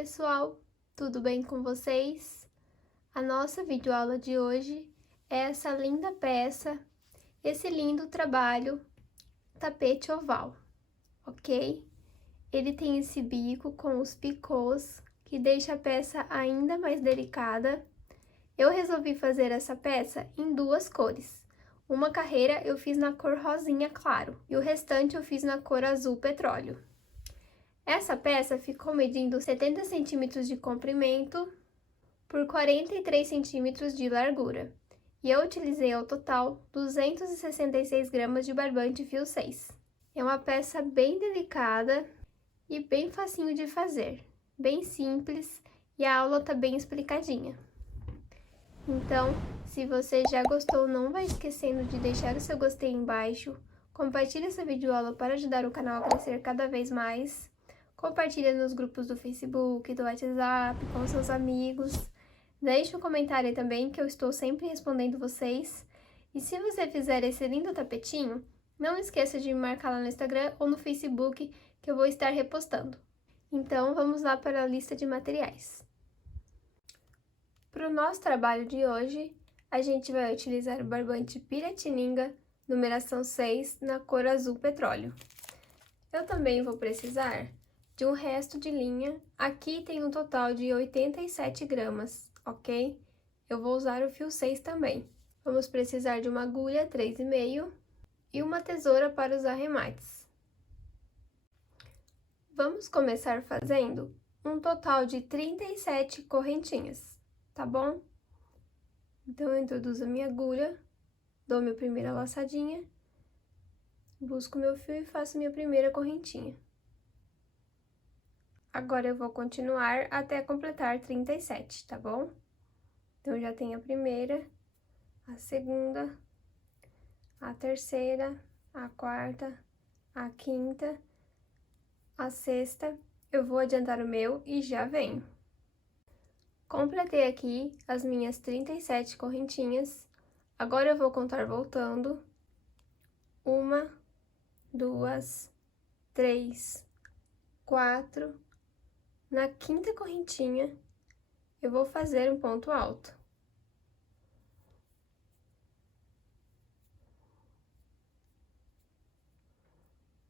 pessoal, tudo bem com vocês? A nossa videoaula de hoje é essa linda peça, esse lindo trabalho, tapete oval, ok? Ele tem esse bico com os picôs, que deixa a peça ainda mais delicada. Eu resolvi fazer essa peça em duas cores. Uma carreira eu fiz na cor rosinha claro, e o restante eu fiz na cor azul petróleo. Essa peça ficou medindo 70 centímetros de comprimento por 43 centímetros de largura. E eu utilizei ao total 266 gramas de barbante fio 6. É uma peça bem delicada e bem facinho de fazer, bem simples, e a aula tá bem explicadinha. Então, se você já gostou, não vai esquecendo de deixar o seu gostei embaixo, compartilhe essa videoaula para ajudar o canal a crescer cada vez mais, compartilhe nos grupos do Facebook, do WhatsApp, com seus amigos, deixe um comentário aí também que eu estou sempre respondendo vocês, e se você fizer esse lindo tapetinho, não esqueça de me marcar lá no Instagram ou no Facebook que eu vou estar repostando. Então, vamos lá para a lista de materiais. Para o nosso trabalho de hoje, a gente vai utilizar o barbante Piratininga, numeração 6, na cor azul petróleo. Eu também vou precisar de um resto de linha, aqui tem um total de 87 gramas, ok? Eu vou usar o fio 6 também. Vamos precisar de uma agulha 3,5 e uma tesoura para os arremates. Vamos começar fazendo um total de 37 correntinhas, tá bom? Então, eu introduzo a minha agulha, dou minha primeira laçadinha, busco meu fio e faço minha primeira correntinha. Agora, eu vou continuar até completar 37, tá bom? Então, já tenho a primeira, a segunda, a terceira, a quarta, a quinta, a sexta. Eu vou adiantar o meu e já venho. Completei aqui as minhas 37 correntinhas. Agora, eu vou contar voltando. 1, 2, 3, 4. Na quinta correntinha, eu vou fazer um ponto alto.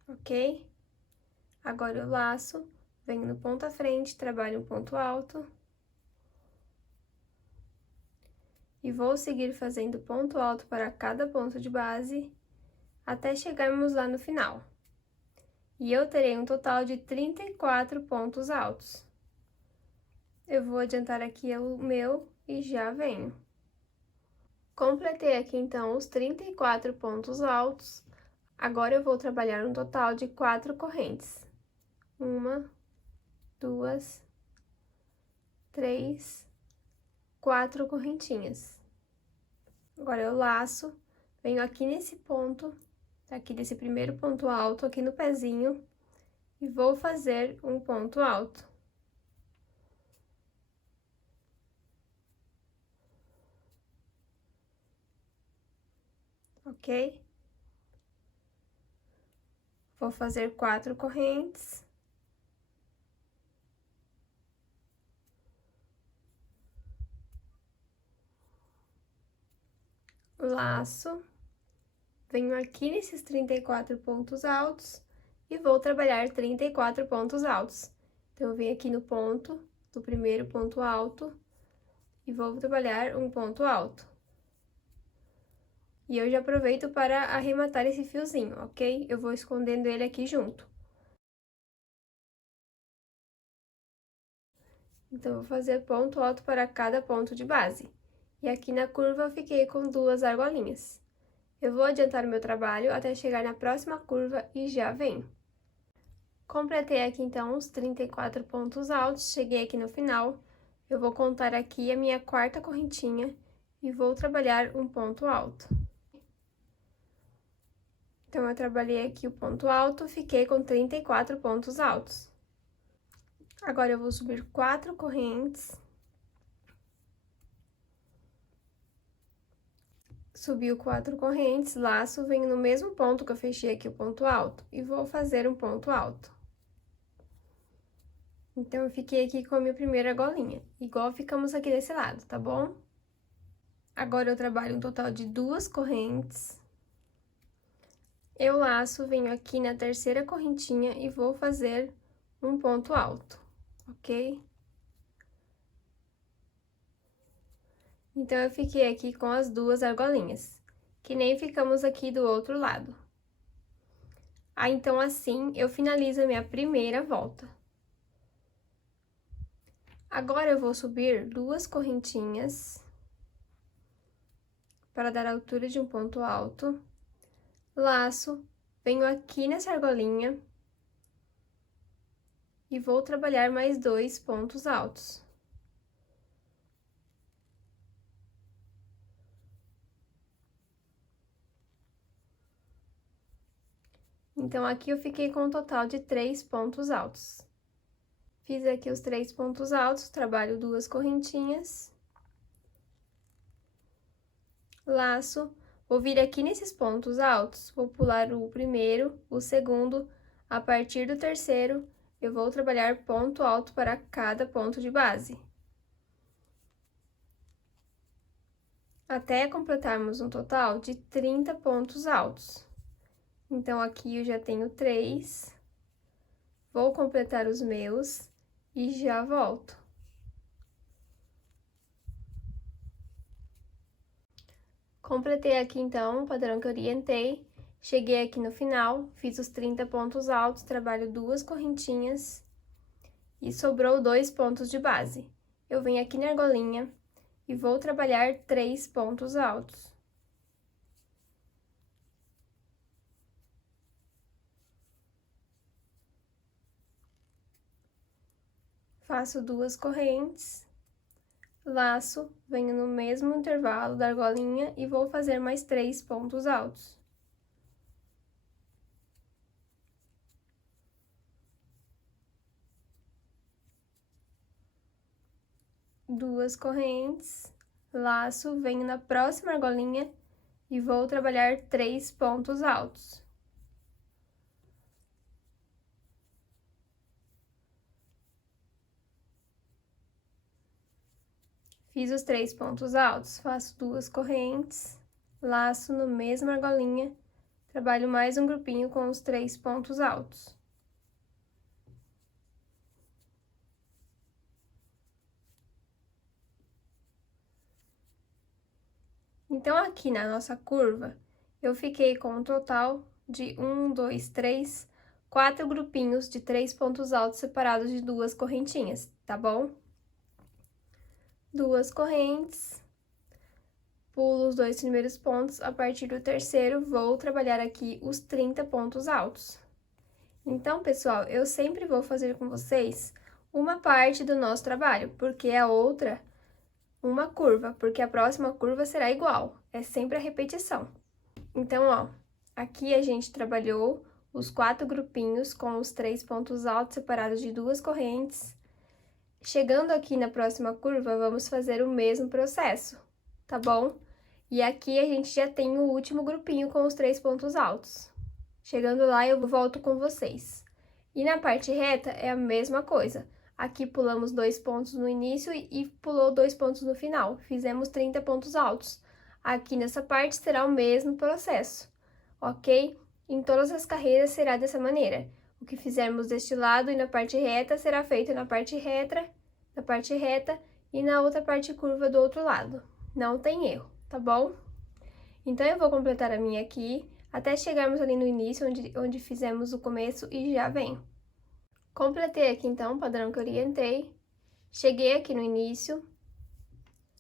Ok? Agora, eu laço, venho no ponto à frente, trabalho um ponto alto. E vou seguir fazendo ponto alto para cada ponto de base, até chegarmos lá no final. E eu terei um total de 34 pontos altos. Eu vou adiantar aqui o meu e já venho. Completei aqui, então, os 34 pontos altos. Agora, eu vou trabalhar um total de 4 correntes. 1, 2, 3, 4 correntinhas. Agora, eu laço, venho aqui nesse ponto, aqui desse primeiro ponto alto, aqui no pezinho, e vou fazer um ponto alto. Ok? Vou fazer 4 correntes. Laço, venho aqui nesses 34 pontos altos e vou trabalhar 34 pontos altos. Então, eu venho aqui no ponto do primeiro ponto alto e vou trabalhar um ponto alto. E eu já aproveito para arrematar esse fiozinho, ok? Eu vou escondendo ele aqui junto. Então, eu vou fazer ponto alto para cada ponto de base. E aqui na curva eu fiquei com 2 argolinhas. Eu vou adiantar o meu trabalho até chegar na próxima curva e já venho. Completei aqui, então, os 34 pontos altos, cheguei aqui no final. Eu vou contar aqui a minha quarta correntinha e vou trabalhar um ponto alto. Então, eu trabalhei aqui o ponto alto, fiquei com 34 pontos altos. Agora, eu vou subir 4 correntes. Subiu 4 correntes, laço, venho no mesmo ponto que eu fechei aqui o ponto alto e vou fazer um ponto alto. Então, eu fiquei aqui com a minha primeira argolinha, igual ficamos aqui desse lado, tá bom? Agora, eu trabalho um total de 2 correntes. Eu laço, venho aqui na terceira correntinha e vou fazer um ponto alto, ok? Então, eu fiquei aqui com as 2 argolinhas, que nem ficamos aqui do outro lado. Então, assim, eu finalizo a minha primeira volta. Agora, eu vou subir 2 correntinhas para dar a altura de um ponto alto. Laço, venho aqui nessa argolinha e vou trabalhar mais 2 pontos altos. Então, aqui eu fiquei com um total de 3 pontos altos. Fiz aqui os 3 pontos altos, trabalho 2 correntinhas. Laço, vou vir aqui nesses pontos altos, vou pular o primeiro, o segundo, a partir do terceiro, eu vou trabalhar ponto alto para cada ponto de base. Até completarmos um total de 30 pontos altos. Então, aqui eu já tenho 3, vou completar os meus e já volto. Completei aqui, então, o padrão que eu orientei. Cheguei aqui no final, fiz os 30 pontos altos, trabalho 2 correntinhas e sobrou 2 pontos de base. Eu venho aqui na argolinha e vou trabalhar 3 pontos altos. Faço 2 correntes, laço, venho no mesmo intervalo da argolinha e vou fazer mais 3 pontos altos. Duas correntes, laço, venho na próxima argolinha e vou trabalhar 3 pontos altos. Fiz os 3 pontos altos, faço 2 correntes, laço no mesmo argolinha, trabalho mais um grupinho com os 3 pontos altos. Então, aqui na nossa curva, eu fiquei com um total de 1, 2, 3, 4 grupinhos de 3 pontos altos separados de 2 correntinhas, tá bom? 2 correntes, pulo os 2 primeiros pontos, a partir do terceiro, vou trabalhar aqui os 30 pontos altos. Então, pessoal, eu sempre vou fazer com vocês uma parte do nosso trabalho, porque a outra, uma curva, porque a próxima curva será igual, é sempre a repetição. Então, ó, aqui a gente trabalhou os 4 grupinhos com os 3 pontos altos separados de 2 correntes. Chegando aqui na próxima curva, vamos fazer o mesmo processo, tá bom? E aqui a gente já tem o último grupinho com os 3 pontos altos. Chegando lá, eu volto com vocês. E na parte reta é a mesma coisa. Aqui pulamos 2 pontos no início e pulou 2 pontos no final. Fizemos 30 pontos altos. Aqui nessa parte será o mesmo processo, ok? Em todas as carreiras será dessa maneira. O que fizermos deste lado e na parte reta será feito na parte reta e na outra parte curva do outro lado. Não tem erro, tá bom? Então, eu vou completar a minha aqui, até chegarmos ali no início, onde fizemos o começo e já venho. Completei aqui, então, o padrão que eu orientei. Cheguei aqui no início,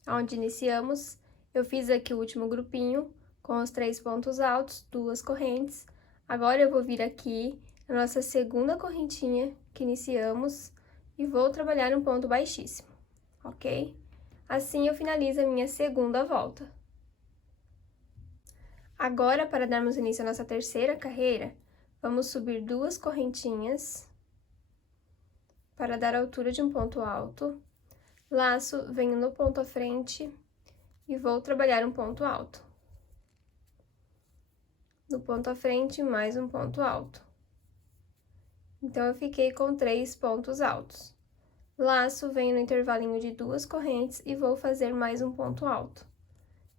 onde iniciamos. Eu fiz aqui o último grupinho, com os 3 pontos altos, 2 correntes. Agora, eu vou vir aqui na nossa segunda correntinha que iniciamos e vou trabalhar um ponto baixíssimo, ok? Assim, eu finalizo a minha segunda volta. Agora, para darmos início à nossa terceira carreira, vamos subir 2 correntinhas para dar a altura de um ponto alto. Laço, venho no ponto à frente e vou trabalhar um ponto alto. No ponto à frente, mais um ponto alto. Então, eu fiquei com 3 pontos altos. Laço, venho no intervalinho de 2 correntes e vou fazer mais um ponto alto.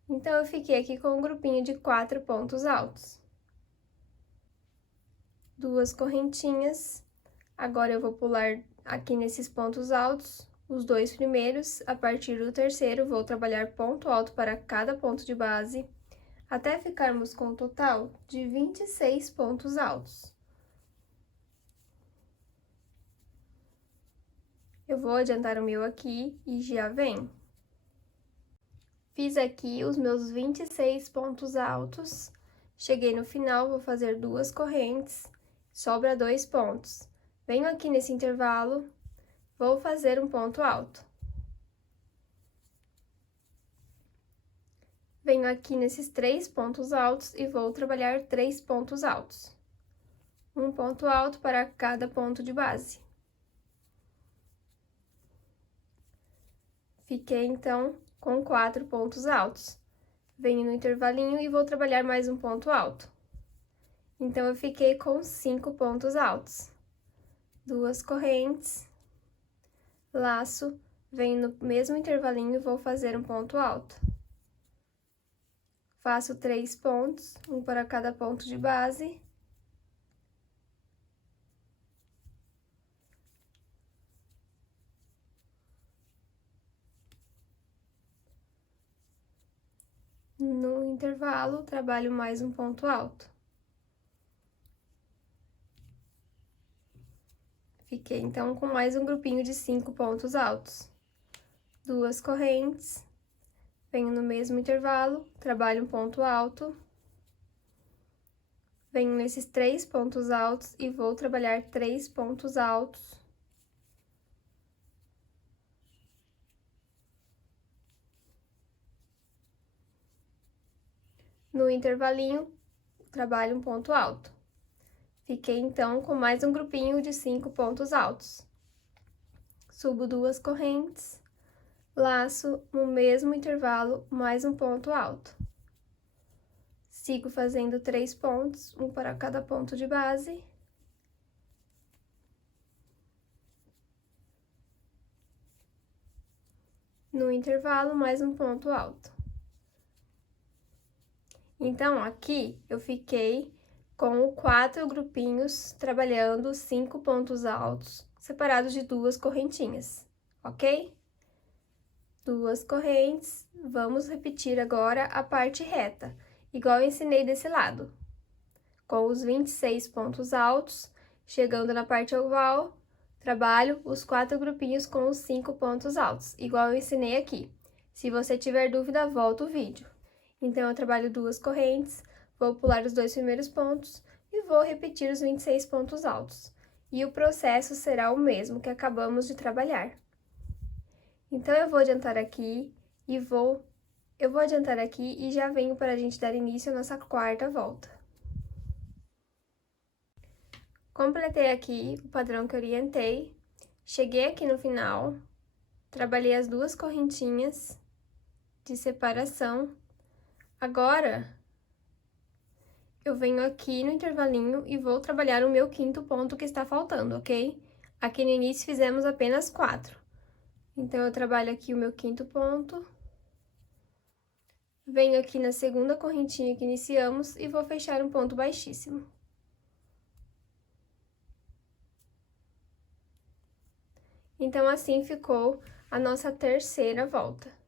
Então, eu fiquei aqui com um grupinho de 4 pontos altos. 2 correntinhas. Agora, eu vou pular aqui nesses pontos altos, os 2 primeiros. A partir do terceiro, vou trabalhar ponto alto para cada ponto de base, até ficarmos com um total de 26 pontos altos. Eu vou adiantar o meu aqui e já venho. Fiz aqui os meus 26 pontos altos. Cheguei no final, vou fazer 2 correntes, sobra 2 pontos. Venho aqui nesse intervalo, vou fazer um ponto alto. Venho aqui nesses 3 pontos altos e vou trabalhar 3 pontos altos. Um ponto alto para cada ponto de base. Fiquei, então, com 4 pontos altos. Venho no intervalinho e vou trabalhar mais um ponto alto. Então, eu fiquei com 5 pontos altos. 2 correntes, laço, venho no mesmo intervalinho e vou fazer um ponto alto. Faço 3 pontos, um para cada ponto de base. No intervalo, trabalho mais um ponto alto. Fiquei, então, com mais um grupinho de 5 pontos altos. 2 correntes, venho no mesmo intervalo, trabalho um ponto alto. Venho nesses 3 pontos altos e vou trabalhar 3 pontos altos. No intervalinho, trabalho um ponto alto. Fiquei, então, com mais um grupinho de 5 pontos altos. Subo 2 correntes, laço no mesmo intervalo, mais um ponto alto. Sigo fazendo 3 pontos, um para cada ponto de base. No intervalo, mais um ponto alto. Então, aqui, eu fiquei com 4 grupinhos, trabalhando 5 pontos altos, separados de 2 correntinhas, ok? 2 correntes, vamos repetir agora a parte reta, igual eu ensinei desse lado. Com os 26 pontos altos, chegando na parte oval, trabalho os 4 grupinhos com os 5 pontos altos, igual eu ensinei aqui. Se você tiver dúvida, volta o vídeo. Então, eu trabalho 2 correntes, vou pular os 2 primeiros pontos e vou repetir os 26 pontos altos. E o processo será o mesmo que acabamos de trabalhar. Então, eu vou adiantar aqui e já venho para a gente dar início à nossa 4ª volta. Completei aqui o padrão que orientei, cheguei aqui no final, trabalhei as 2 correntinhas de separação. Agora, eu venho aqui no intervalinho e vou trabalhar o meu 5º ponto que está faltando, ok? Aqui no início fizemos apenas 4. Então, eu trabalho aqui o meu 5º ponto. Venho aqui na 2ª correntinha que iniciamos e vou fechar um ponto baixíssimo. Então, assim ficou a nossa 3ª volta.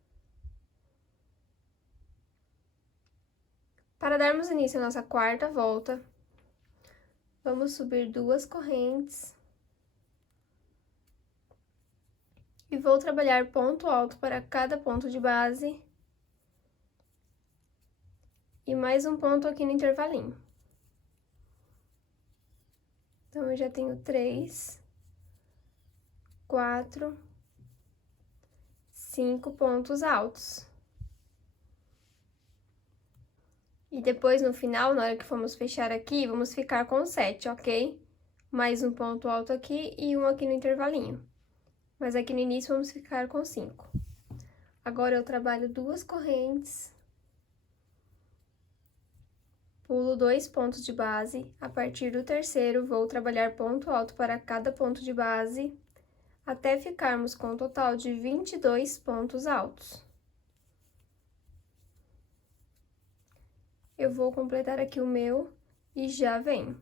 Para darmos início à nossa 4ª volta, vamos subir 2 correntes. E vou trabalhar ponto alto para cada ponto de base. E mais um ponto aqui no intervalinho. Então, eu já tenho 3, 4, 5 pontos altos. E depois, no final, na hora que formos fechar aqui, vamos ficar com 7, ok? Mais um ponto alto aqui e um aqui no intervalinho. Mas aqui no início, vamos ficar com 5. Agora, eu trabalho 2 correntes. Pulo 2 pontos de base. A partir do terceiro, vou trabalhar ponto alto para cada ponto de base. até ficarmos com um total de 22 pontos altos. Eu vou completar aqui o meu e já venho.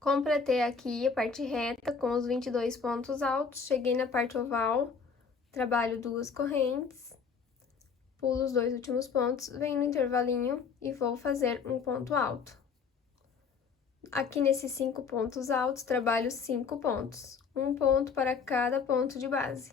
Completei aqui a parte reta com os 22 pontos altos, cheguei na parte oval, trabalho 2 correntes, pulo os 2 últimos pontos, venho no intervalinho e vou fazer um ponto alto. Aqui nesses 5 pontos altos, trabalho 5 pontos, um ponto para cada ponto de base.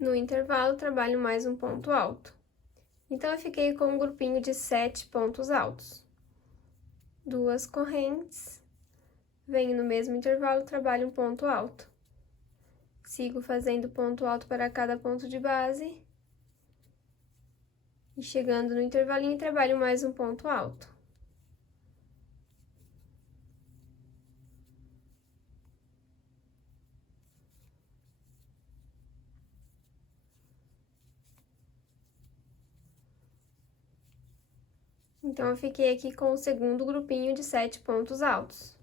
No intervalo, trabalho mais um ponto alto. Então, eu fiquei com um grupinho de 7 pontos altos. 2 correntes, venho no mesmo intervalo, trabalho um ponto alto. Sigo fazendo ponto alto para cada ponto de base. E chegando no intervalinho, trabalho mais um ponto alto. Então, eu fiquei aqui com o segundo grupinho de 7 pontos altos.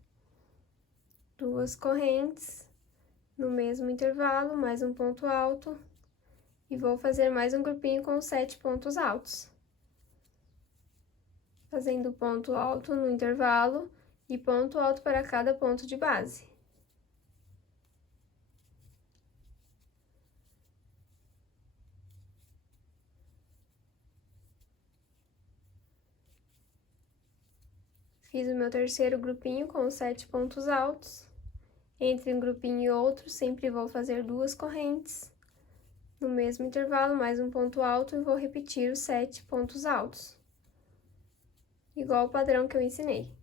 2 correntes, no mesmo intervalo, mais um ponto alto. E vou fazer mais um grupinho com 7 pontos altos. Fazendo ponto alto no intervalo e ponto alto para cada ponto de base. Fiz o meu terceiro grupinho com 7 pontos altos. Entre um grupinho e outro, sempre vou fazer 2 correntes. No mesmo intervalo, mais um ponto alto e vou repetir os 7 pontos altos. Igual o padrão que eu ensinei.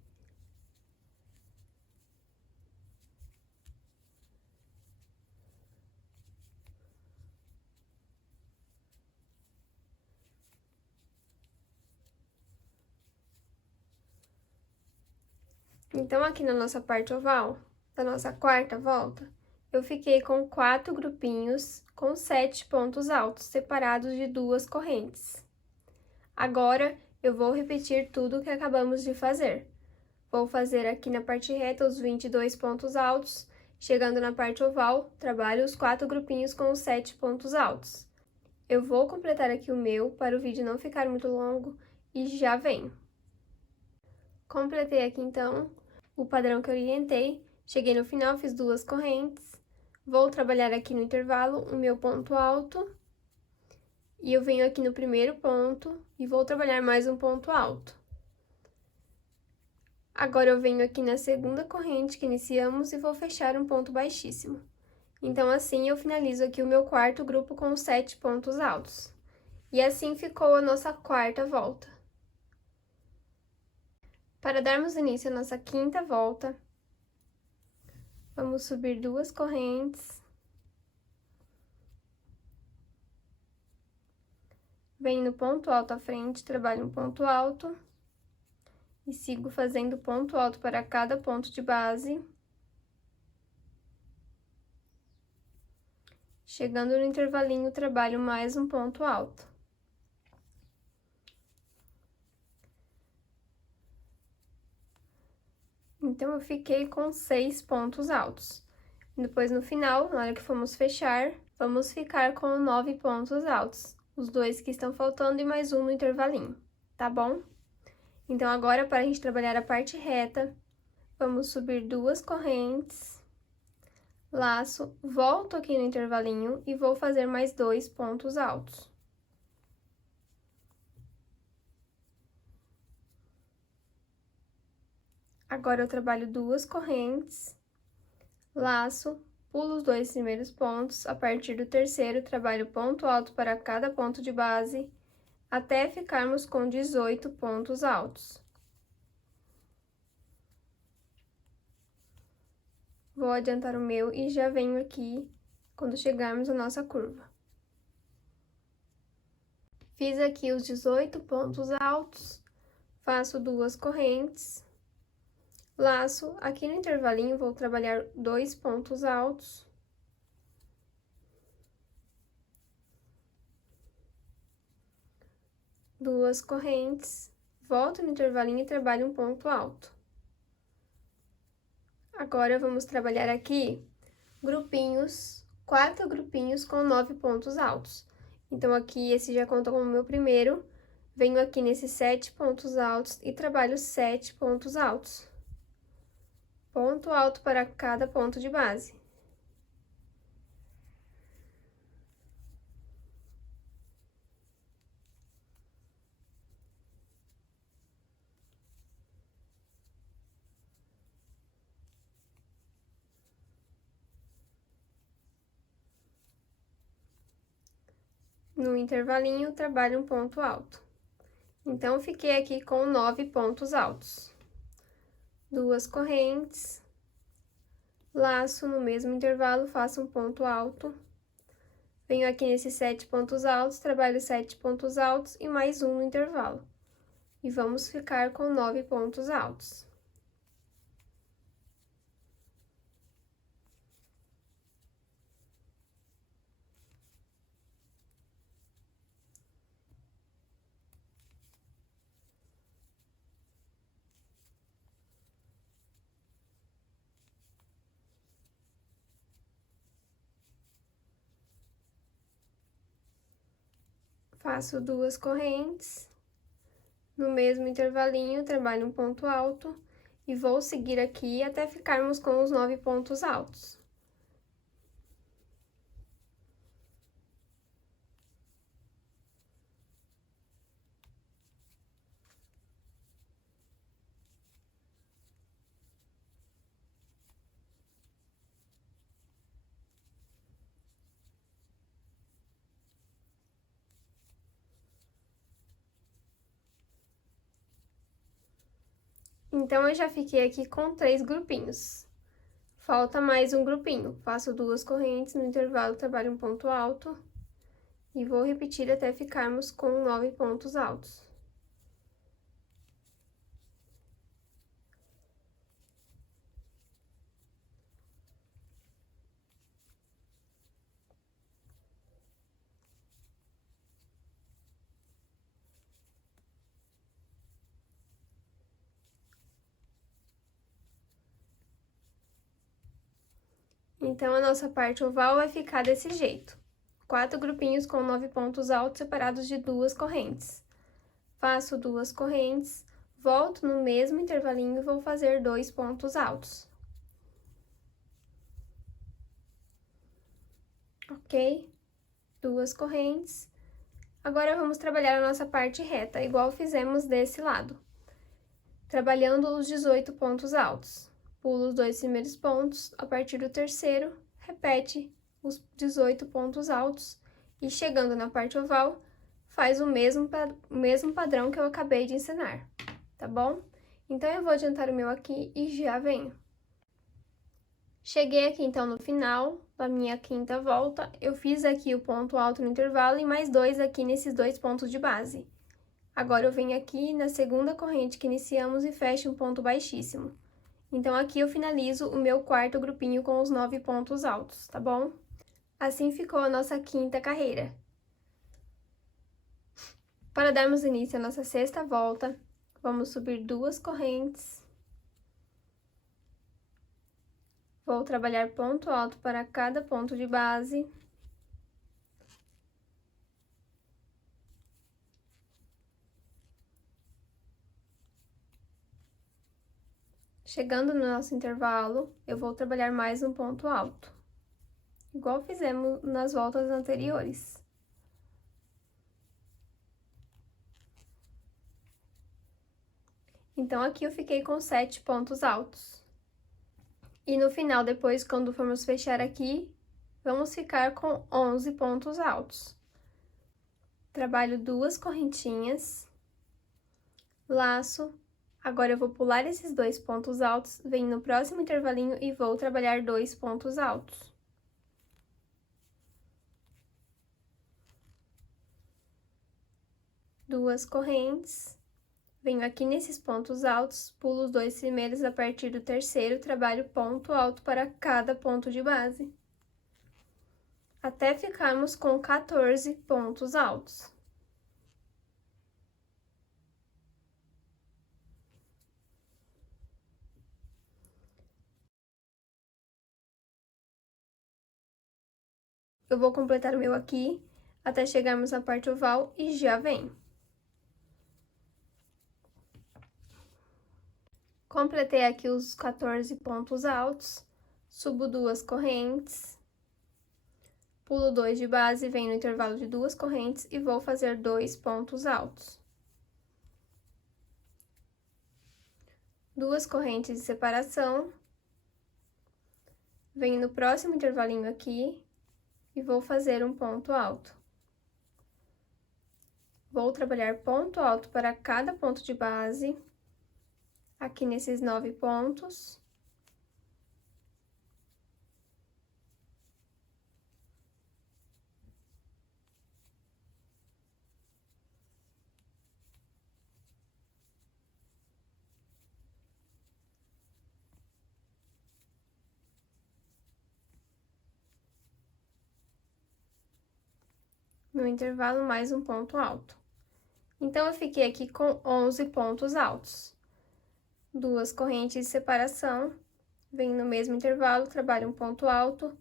Então, aqui na nossa parte oval, da nossa quarta volta, eu fiquei com 4 grupinhos com 7 pontos altos, separados de 2 correntes. Agora, eu vou repetir tudo o que acabamos de fazer. Vou fazer aqui na parte reta os 22 pontos altos, chegando na parte oval, trabalho os 4 grupinhos com os 7 pontos altos. Eu vou completar aqui o meu, para o vídeo não ficar muito longo, e já venho. Completei aqui, então, o padrão que eu orientei, cheguei no final, fiz 2 correntes, vou trabalhar aqui no intervalo o meu ponto alto, e eu venho aqui no primeiro ponto, e vou trabalhar mais um ponto alto. Agora, eu venho aqui na segunda corrente que iniciamos e vou fechar um ponto baixíssimo. Então, assim, eu finalizo aqui o meu quarto grupo com 7 pontos altos. E assim ficou a nossa quarta volta. Para darmos início à nossa quinta volta, vamos subir 2 correntes. Venho no ponto alto à frente, trabalho um ponto alto. E sigo fazendo ponto alto para cada ponto de base. Chegando no intervalinho, trabalho mais um ponto alto. Então, eu fiquei com 6 pontos altos. Depois, no final, na hora que formos fechar, vamos ficar com 9 pontos altos. Os 2 que estão faltando e mais um no intervalinho, tá bom? Então, agora, para a gente trabalhar a parte reta, vamos subir 2 correntes, laço, volto aqui no intervalinho e vou fazer mais 2 pontos altos. Agora, eu trabalho 2 correntes, laço, pulo os 2 primeiros pontos, a partir do terceiro, trabalho ponto alto para cada ponto de base, até ficarmos com 18 pontos altos. Vou adiantar o meu e já venho aqui quando chegarmos à nossa curva. Fiz aqui os 18 pontos altos, faço 2 correntes, Laço, aqui no intervalinho, vou trabalhar 2 pontos altos. Duas correntes, volto no intervalinho e trabalho um ponto alto. Agora, vamos trabalhar aqui grupinhos, 4 grupinhos com 9 pontos altos. Então, aqui, esse já conta como meu primeiro. Venho aqui nesses 7 pontos altos e trabalho 7 pontos altos. Ponto alto para cada ponto de base. No intervalinho, trabalho um ponto alto. Então, fiquei aqui com 9 pontos altos. Duas correntes, laço, no mesmo intervalo, faço um ponto alto. Venho aqui nesses 7 pontos altos, trabalho 7 pontos altos e mais um no intervalo. E vamos ficar com 9 pontos altos. Faço duas correntes, no mesmo intervalinho, trabalho um ponto alto e vou seguir aqui até ficarmos com os 9 pontos altos. Então, eu já fiquei aqui com 3 grupinhos. Falta mais um grupinho. Faço duas correntes, no intervalo trabalho um ponto alto. E vou repetir até ficarmos com 9 pontos altos. Então, a nossa parte oval vai ficar desse jeito. 4 grupinhos com 9 pontos altos separados de duas correntes. Faço duas correntes, volto no mesmo intervalinho e vou fazer 2 pontos altos. Ok? Duas correntes. Agora, vamos trabalhar a nossa parte reta, igual fizemos desse lado. Trabalhando os 18 pontos altos. Pulo os 2 primeiros pontos, a partir do terceiro, repete os 18 pontos altos e, chegando na parte oval, faz o mesmo padrão que eu acabei de ensinar, tá bom? Então, eu vou adiantar o meu aqui e já venho. Cheguei aqui, então, no final da minha quinta volta, eu fiz aqui o ponto alto no intervalo e mais 2 aqui nesses 2 pontos de base. Agora, eu venho aqui na segunda corrente que iniciamos e fecho um ponto baixíssimo. Então, aqui eu finalizo o meu quarto grupinho com os 9 pontos altos, tá bom? Assim ficou a nossa quinta carreira. Para darmos início à nossa sexta volta, vamos subir duas correntes. Vou trabalhar ponto alto para cada ponto de base. Chegando no nosso intervalo, eu vou trabalhar mais um ponto alto, igual fizemos nas voltas anteriores. Então, aqui eu fiquei com 7 pontos altos. E no final, depois, quando formos fechar aqui, vamos ficar com 11 pontos altos. Trabalho duas correntinhas, laço. Agora, eu vou pular esses 2 pontos altos, venho no próximo intervalinho e vou trabalhar 2 pontos altos. Duas correntes, Venho aqui nesses pontos altos, pulo os 2 primeiros, a partir do terceiro, trabalho ponto alto para cada ponto de base, até ficarmos com 14 pontos altos. Eu vou completar o meu aqui, até chegarmos na parte oval e já vem. Completei aqui os 14 pontos altos, subo 2 correntes, pulo 2 de base, venho no intervalo de 2 correntes e vou fazer 2 pontos altos. 2 correntes de separação, venho no próximo intervalinho aqui e vou fazer um ponto alto. Vou trabalhar ponto alto para cada ponto de base, aqui nesses 9 pontos. No intervalo, mais um ponto alto. Então, eu fiquei aqui com 11 pontos altos. 2 correntes de separação, venho no mesmo intervalo, trabalho um ponto alto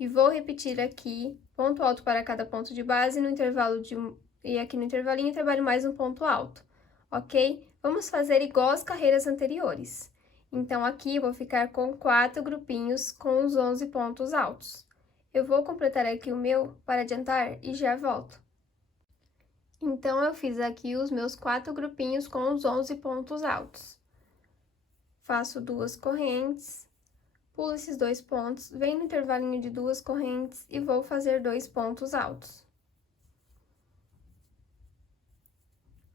e vou repetir aqui, ponto alto para cada ponto de base, no intervalo e aqui no intervalinho trabalho mais um ponto alto, ok? Vamos fazer igual às carreiras anteriores. Então, aqui eu vou ficar com 4 grupinhos com os 11 pontos altos. Eu vou completar aqui o meu para adiantar e já volto. Então, eu fiz aqui os meus 4 grupinhos com os 11 pontos altos. Faço 2 correntes, pulo esses 2 pontos, venho no intervalinho de 2 correntes e vou fazer 2 pontos altos.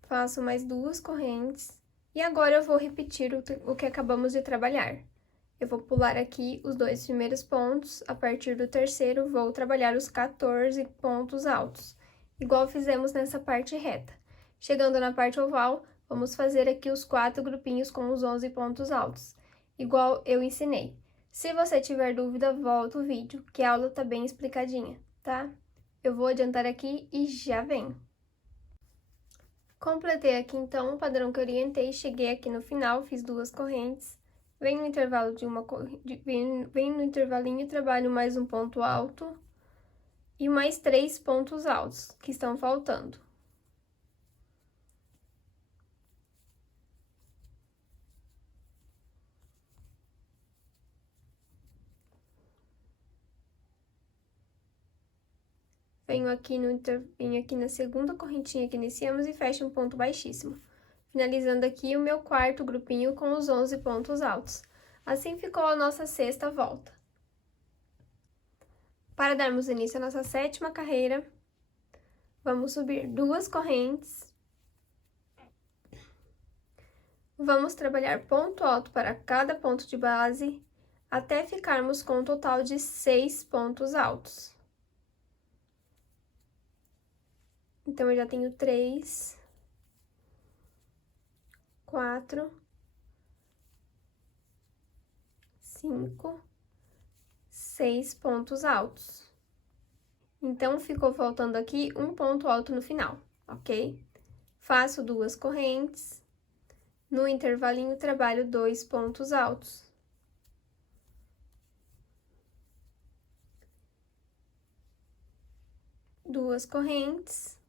Faço mais 2 correntes e agora eu vou repetir o que acabamos de trabalhar. Eu vou pular aqui os 2 primeiros pontos, a partir do terceiro vou trabalhar os 14 pontos altos, igual fizemos nessa parte reta. Chegando na parte oval, vamos fazer aqui os 4 grupinhos com os 11 pontos altos, igual eu ensinei. Se você tiver dúvida, volta o vídeo, que a aula tá bem explicadinha, tá? Eu vou adiantar aqui e já venho. Completei aqui, então, o padrão que eu orientei, cheguei aqui no final, fiz 2 correntes, venho no intervalo venho no intervalinho, trabalho mais um ponto alto e mais 3 pontos altos que estão faltando. Venho aqui na segunda correntinha que iniciamos e fecho um ponto baixíssimo, finalizando aqui o meu quarto grupinho com os 11 pontos altos. Assim ficou a nossa sexta volta. Para darmos início à nossa 7ª carreira, vamos subir 2 correntes. Vamos trabalhar ponto alto para cada ponto de base, até ficarmos com um total de 6 pontos altos. Então, eu já tenho 3, 4, 5, 6 pontos altos. Então, ficou faltando aqui um ponto alto no final, ok? Faço 2 correntes, no intervalinho trabalho 2 pontos altos. Duas correntes.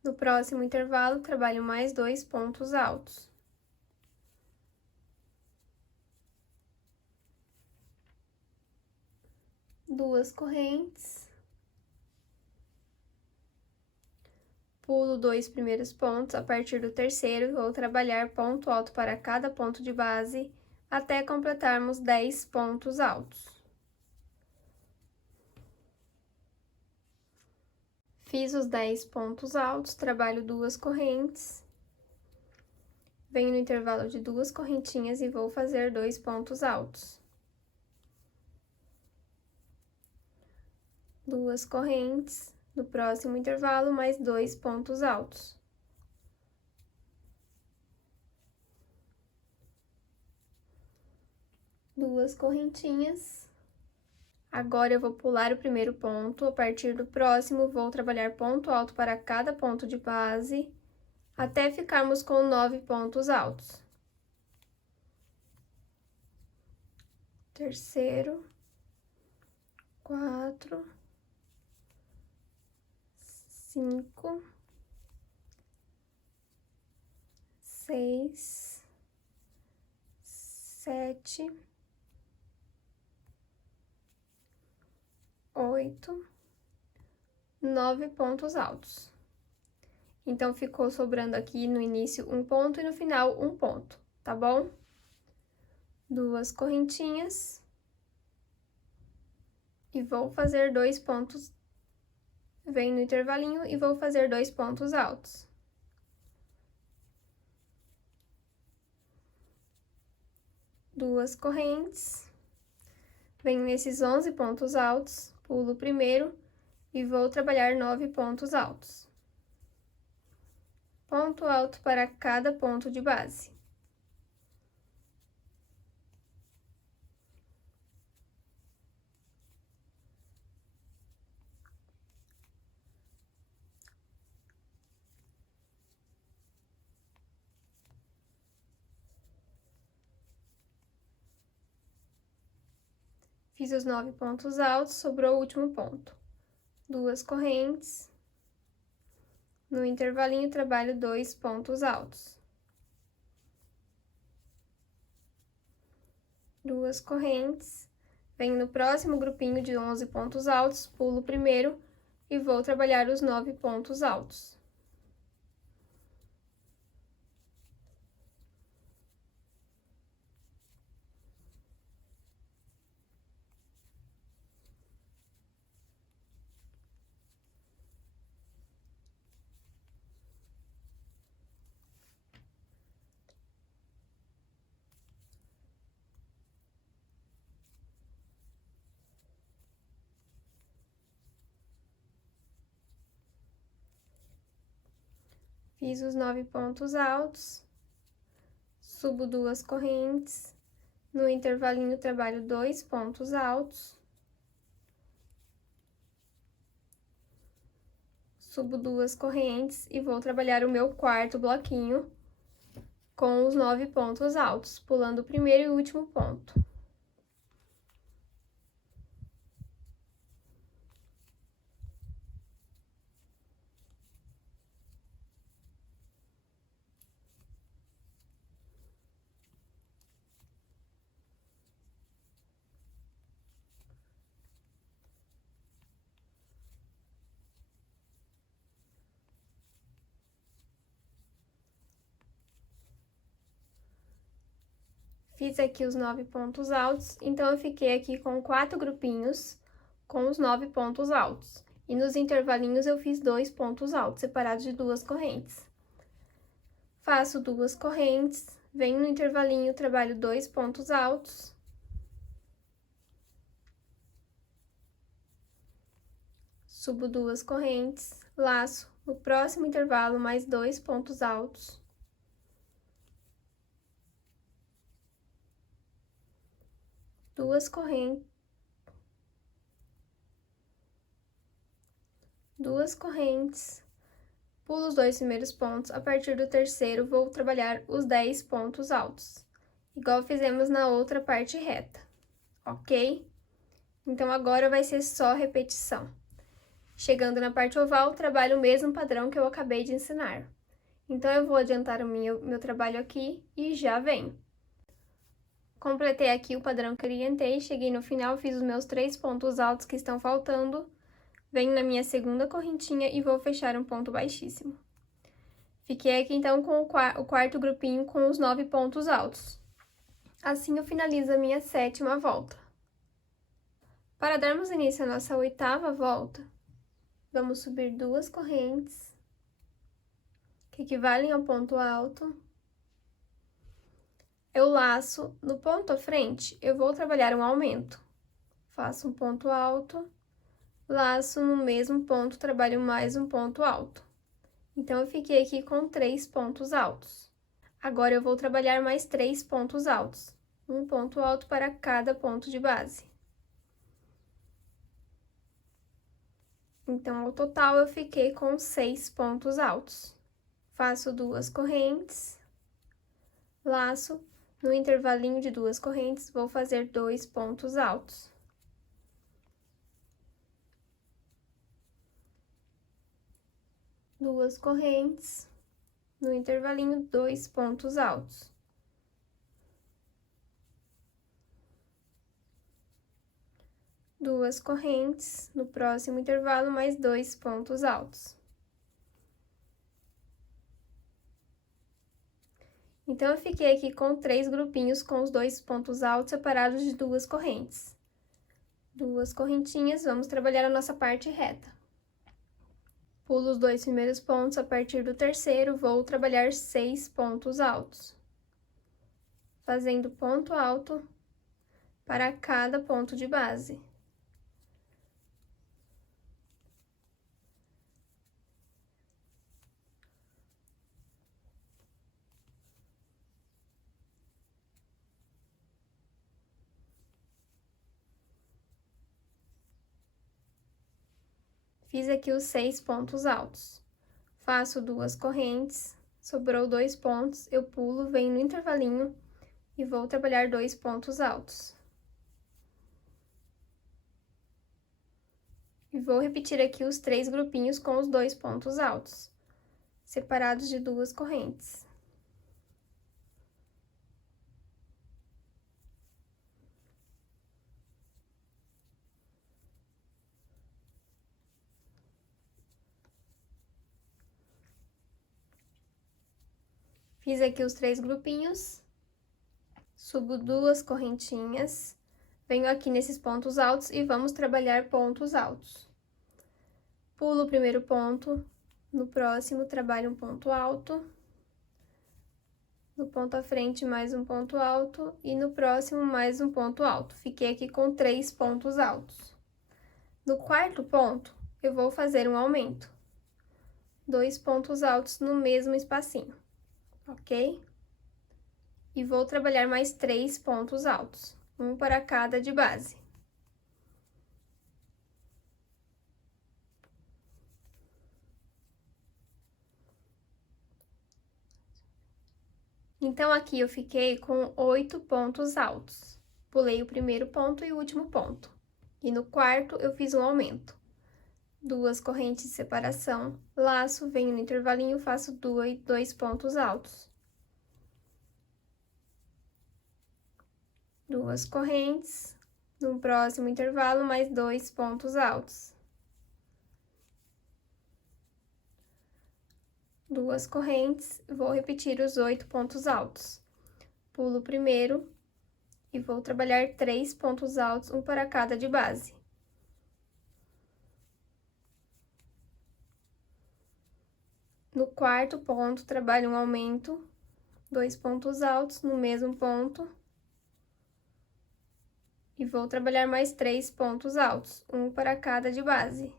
No próximo intervalo, trabalho mais 2 pontos altos. Duas correntes. Pulo 2 primeiros pontos, a partir do terceiro, vou trabalhar ponto alto para cada ponto de base, até completarmos 10 pontos altos. Fiz os 10 pontos altos, trabalho 2 correntes. Venho no intervalo de 2 correntinhas e vou fazer 2 pontos altos. 2 correntes, no próximo intervalo, mais 2 pontos altos. 2 correntinhas. Agora, eu vou pular o primeiro ponto, a partir do próximo, vou trabalhar ponto alto para cada ponto de base, até ficarmos com 9 pontos altos. Terceiro, 4, 5, 6, 7, 8, 9 pontos altos. Então, ficou sobrando aqui no início um ponto e no final um ponto, tá bom? 2 correntinhas. E vou fazer 2 pontos. Venho no intervalinho e vou fazer 2 pontos altos. Duas correntes. Venho nesses 11 pontos altos, pulo o primeiro e vou trabalhar 9 pontos altos. Ponto alto para cada ponto de base. Fiz os 9 pontos altos, sobrou o último ponto. 2 correntes. No intervalinho, trabalho 2 pontos altos. 2 correntes. Venho no próximo grupinho de 11 pontos altos, pulo o primeiro e vou trabalhar os 9 pontos altos. Fiz os 9 pontos altos, subo 2 correntes, no intervalinho trabalho 2 pontos altos, subo 2 correntes e vou trabalhar o meu quarto bloquinho com os 9 pontos altos, pulando o primeiro e o último ponto. Fiz aqui os 9 pontos altos, então eu fiquei aqui com 4 grupinhos com os 9 pontos altos. E nos intervalinhos eu fiz 2 pontos altos, separados de 2 correntes. Faço 2 correntes, venho no intervalinho, trabalho 2 pontos altos. Subo 2 correntes, laço no próximo intervalo mais 2 pontos altos. Duas correntes, pulo os 2 primeiros pontos, a partir do terceiro vou trabalhar os 10 pontos altos, igual fizemos na outra parte reta, ok? Então, agora vai ser só repetição. Chegando na parte oval, trabalho o mesmo padrão que eu acabei de ensinar. Então, eu vou adiantar o meu trabalho aqui e já venho. Completei aqui o padrão que orientei, cheguei no final, fiz os meus 3 pontos altos que estão faltando, venho na minha segunda correntinha e vou fechar um ponto baixíssimo. Fiquei aqui, então, com o quarto grupinho com os 9 pontos altos. Assim, eu finalizo a minha 7ª volta. Para darmos início à nossa 8ª volta, vamos subir 2 correntes, que equivalem ao ponto alto. Eu laço no ponto à frente, eu vou trabalhar um aumento. Faço um ponto alto, laço no mesmo ponto, trabalho mais um ponto alto. Então, eu fiquei aqui com 3 pontos altos. Agora, eu vou trabalhar mais 3 pontos altos. um ponto alto para cada ponto de base. Então, ao total, eu fiquei com 6 pontos altos. Faço 2 correntes, laço, no intervalinho de 2 correntes, vou fazer 2 pontos altos. Duas correntes, no intervalinho, 2 pontos altos. Duas correntes, no próximo intervalo, mais 2 pontos altos. Então, eu fiquei aqui com 3 grupinhos com os 2 pontos altos separados de 2 correntes. 2 correntinhas, vamos trabalhar a nossa parte reta. Pulo os 2 primeiros pontos, a partir do terceiro, vou trabalhar 6 pontos altos. Fazendo ponto alto para cada ponto de base. Fiz aqui os 6 pontos altos. Faço 2 correntes, sobrou 2 pontos, eu pulo, venho no intervalinho e vou trabalhar 2 pontos altos. E vou repetir aqui os 3 grupinhos com os 2 pontos altos, separados de 2 correntes. Fiz aqui os 3 grupinhos, subo 2 correntinhas, venho aqui nesses pontos altos e vamos trabalhar pontos altos. Pulo o primeiro ponto, no próximo trabalho um ponto alto, no ponto à frente mais um ponto alto e no próximo mais um ponto alto. Fiquei aqui com 3 pontos altos. No quarto ponto, eu vou fazer um aumento. 2 pontos altos no mesmo espacinho. Ok? E vou trabalhar mais 3 pontos altos, um para cada de base. Então, aqui eu fiquei com 8 pontos altos. Pulei o primeiro ponto e o último ponto. E no quarto, eu fiz um aumento. 2 correntes de separação, laço, venho no intervalinho, faço 2 pontos altos. 2 correntes, no próximo intervalo, mais 2 pontos altos. 2 correntes, vou repetir os 8 pontos altos. Pulo o primeiro e vou trabalhar 3 pontos altos, um para cada de base. No quarto ponto, trabalho um aumento, 2 pontos altos no mesmo ponto. E vou trabalhar mais 3 pontos altos, um para cada de base.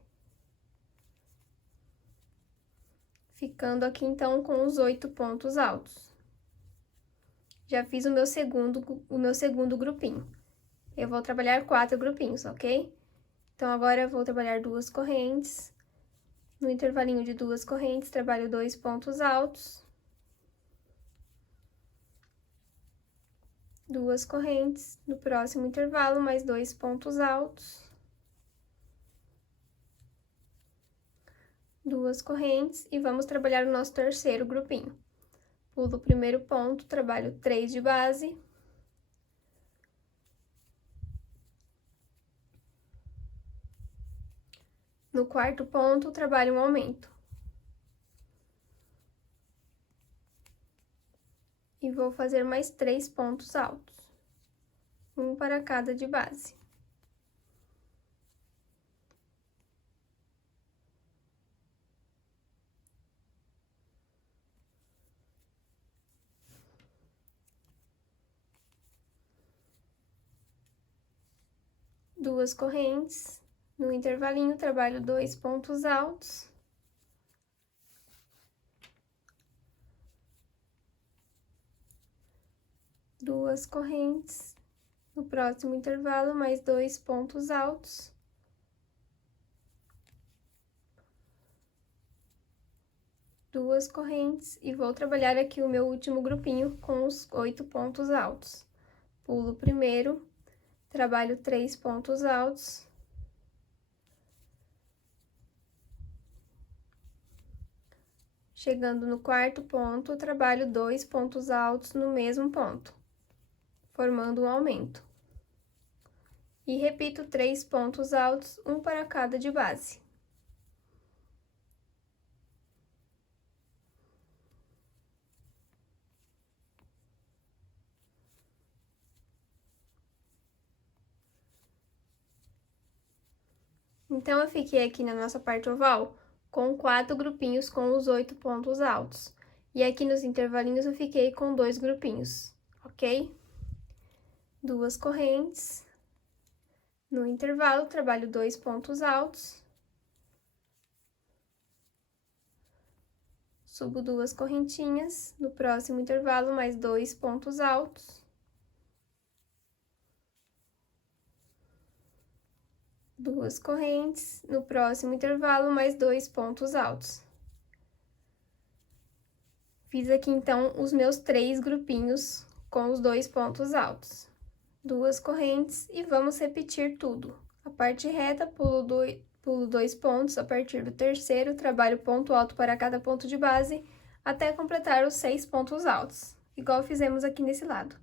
Ficando aqui, então, com os 8 pontos altos. Já fiz o meu segundo grupinho. Eu vou trabalhar 4 grupinhos, ok? Então, agora eu vou trabalhar 2 correntes. No intervalinho de 2 correntes, trabalho 2 pontos altos. 2 correntes, no próximo intervalo, mais 2 pontos altos. 2 correntes e vamos trabalhar o nosso terceiro grupinho. Pulo o primeiro ponto, trabalho 3 de base. No quarto ponto, trabalho um aumento. E vou fazer mais 3 pontos altos, um para cada de base. Duas correntes, no intervalinho, trabalho 2 pontos altos. 2 correntes, no próximo intervalo, mais 2 pontos altos. Duas correntes, e vou trabalhar aqui o meu último grupinho com os 8 pontos altos. Pulo o primeiro, trabalho 3 pontos altos. Chegando no quarto ponto, trabalho 2 pontos altos no mesmo ponto, formando um aumento. E repito 3 pontos altos, um para cada de base. Então, eu fiquei aqui na nossa parte oval com 4 grupinhos com os 8 pontos altos. E aqui nos intervalinhos eu fiquei com 2 grupinhos, ok? 2 correntes. No intervalo, trabalho 2 pontos altos. Subo 2 correntinhas. No próximo intervalo, mais 2 pontos altos. Duas correntes, no próximo intervalo, mais 2 pontos altos. Fiz aqui, então, os meus 3 grupinhos com os 2 pontos altos. 2 correntes, e vamos repetir tudo. A parte reta, pulo 2 pontos, a partir do terceiro, trabalho ponto alto para cada ponto de base, até completar os 6 pontos altos, igual fizemos aqui nesse lado.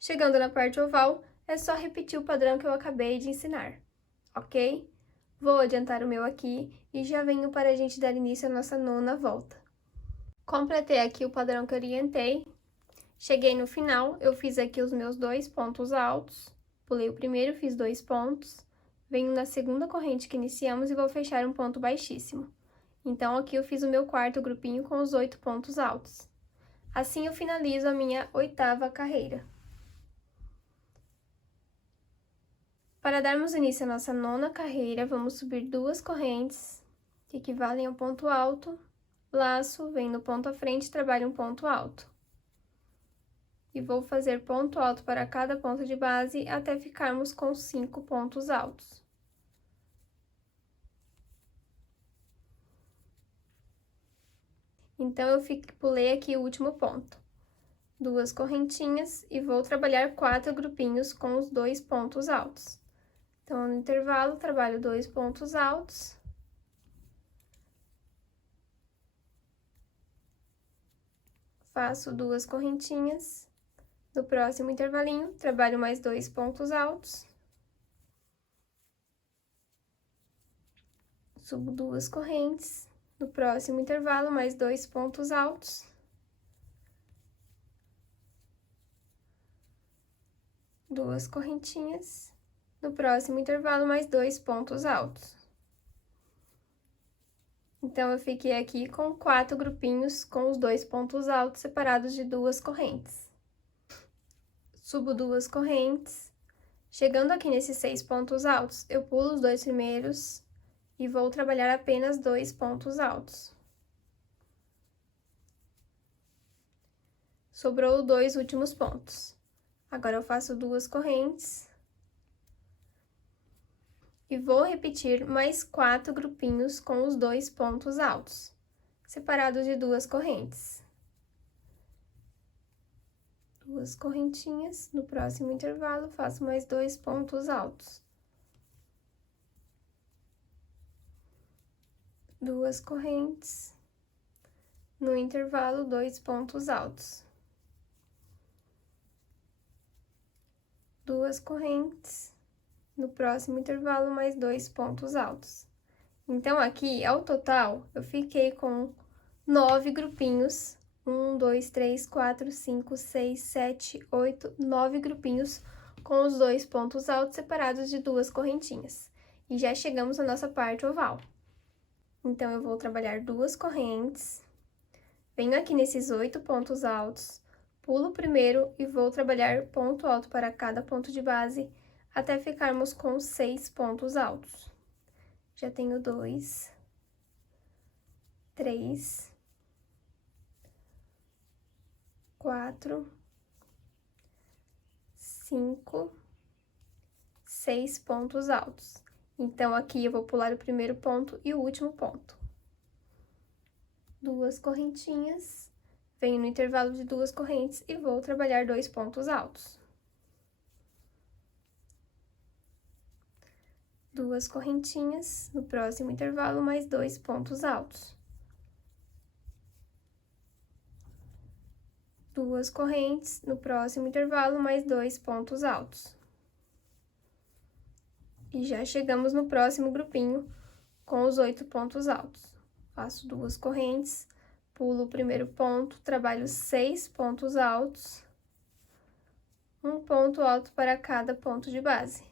Chegando na parte oval, é só repetir o padrão que eu acabei de ensinar. Ok? Vou adiantar o meu aqui e já venho para a gente dar início à nossa 9ª volta. Completei aqui o padrão que eu orientei. Cheguei no final, eu fiz aqui os meus 2 pontos altos. Pulei o primeiro, fiz 2 pontos. Venho na segunda corrente que iniciamos e vou fechar um ponto baixíssimo. Então, aqui eu fiz o meu quarto grupinho com os 8 pontos altos. Assim, eu finalizo a minha 8ª carreira. Para darmos início à nossa 9ª carreira, vamos subir 2 correntes, que equivalem ao ponto alto, laço, vem no ponto à frente, trabalho um ponto alto. E vou fazer ponto alto para cada ponto de base, até ficarmos com 5 pontos altos. Então, eu pulei aqui o último ponto. 2 correntinhas, e vou trabalhar 4 grupinhos com os 2 pontos altos. Então, no intervalo, trabalho 2 pontos altos. Faço 2 correntinhas. No próximo intervalinho, trabalho mais 2 pontos altos. Subo 2 correntes. No próximo intervalo, mais 2 pontos altos. Duas correntinhas. No próximo intervalo, mais 2 pontos altos. Então, eu fiquei aqui com 4 grupinhos com os 2 pontos altos separados de 2 correntes. Subo 2 correntes. Chegando aqui nesses 6 pontos altos, eu pulo os 2 primeiros e vou trabalhar apenas 2 pontos altos. Sobrou 2 últimos pontos. Agora, eu faço 2 correntes. E vou repetir mais 4 grupinhos com os 2 pontos altos, separados de 2 correntes. 2 correntinhas, no próximo intervalo, faço mais 2 pontos altos. 2 correntes, no intervalo, 2 pontos altos. 2 correntes. No próximo intervalo, mais 2 pontos altos. Então, aqui, ao total, eu fiquei com 9 grupinhos. 1, 2, 3, 4, 5, 6, 7, 8, 9 grupinhos com os 2 pontos altos separados de 2 correntinhas. E já chegamos na nossa parte oval. Então, eu vou trabalhar 2 correntes. Venho aqui nesses 8 pontos altos, pulo o primeiro e vou trabalhar ponto alto para cada ponto de base, até ficarmos com 6 pontos altos. Já tenho 2, 3, 4, 5, 6 pontos altos. Então, aqui eu vou pular o primeiro ponto e o último ponto. 2 correntinhas, venho no intervalo de 2 correntes e vou trabalhar 2 pontos altos. 2 correntinhas, no próximo intervalo, mais 2 pontos altos. 2 correntes, no próximo intervalo, mais 2 pontos altos. E já chegamos no próximo grupinho com os 8 pontos altos. Faço 2 correntes, pulo o primeiro ponto, trabalho 6 pontos altos, um ponto alto para cada ponto de base.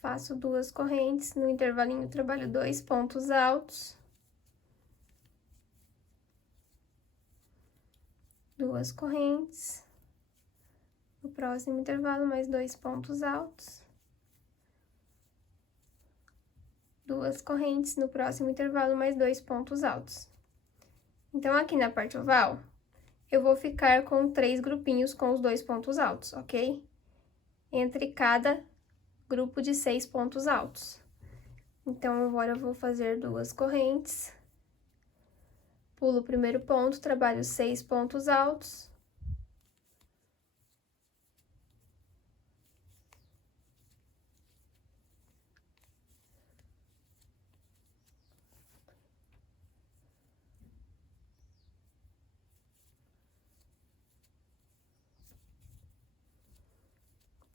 Faço 2 correntes, no intervalinho trabalho 2 pontos altos. 2 correntes. No próximo intervalo, mais 2 pontos altos. 2 correntes, no próximo intervalo, mais 2 pontos altos. Então, aqui na parte oval, eu vou ficar com 3 grupinhos com os 2 pontos altos, ok? Entre cada grupo de 6 pontos altos. Então, agora eu vou fazer 2 correntes, pulo o primeiro ponto, trabalho 6 pontos altos.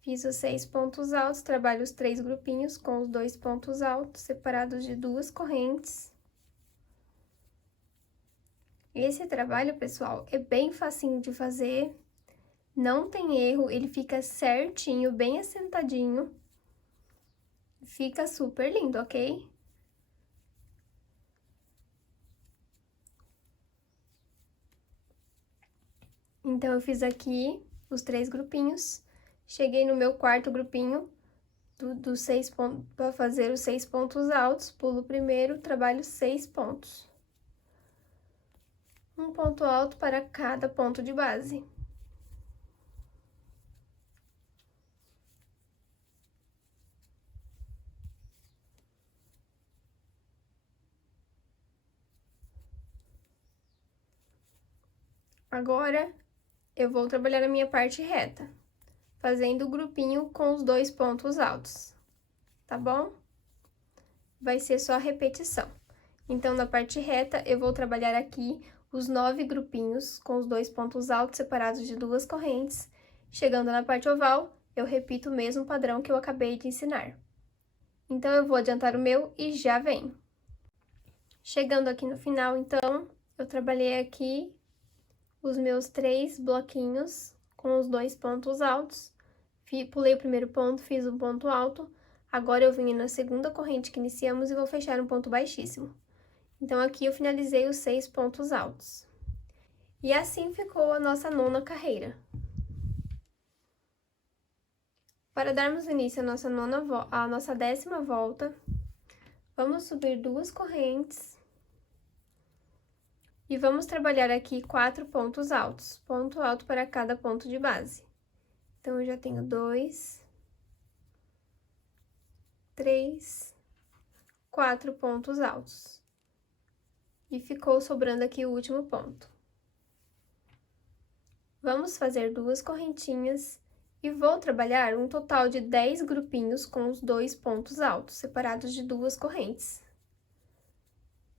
Fiz os 6 pontos altos, trabalho os 3 grupinhos com os 2 pontos altos, separados de 2 correntes. Esse trabalho, pessoal, é bem facinho de fazer, não tem erro, ele fica certinho, bem assentadinho. Fica super lindo, ok? Então, eu fiz aqui os 3 grupinhos. Cheguei no meu quarto grupinho, dos 6 pontos, para fazer os 6 pontos altos, pulo o primeiro, trabalho 6 pontos. Um ponto alto para cada ponto de base. Agora, eu vou trabalhar a minha parte reta, fazendo o grupinho com os 2 pontos altos, tá bom? Vai ser só repetição. Então, na parte reta, eu vou trabalhar aqui os 9 grupinhos com os 2 pontos altos separados de 2 correntes. Chegando na parte oval, eu repito o mesmo padrão que eu acabei de ensinar. Então, eu vou adiantar o meu e já venho. Chegando aqui no final, então, eu trabalhei aqui os meus 3 bloquinhos com os 2 pontos altos. Pulei o primeiro ponto, fiz um ponto alto. Agora, eu vim na segunda corrente que iniciamos e vou fechar um ponto baixíssimo. Então, aqui eu finalizei os 6 pontos altos. E assim ficou a nossa 9ª carreira. Para darmos início à nossa 10ª volta, vamos subir 2 correntes e vamos trabalhar aqui 4 pontos altos, ponto alto para cada ponto de base. Então, eu já tenho 2, 3, 4 pontos altos. E ficou sobrando aqui o último ponto. Vamos fazer 2 correntinhas e vou trabalhar um total de 10 grupinhos com os 2 pontos altos, separados de 2 correntes.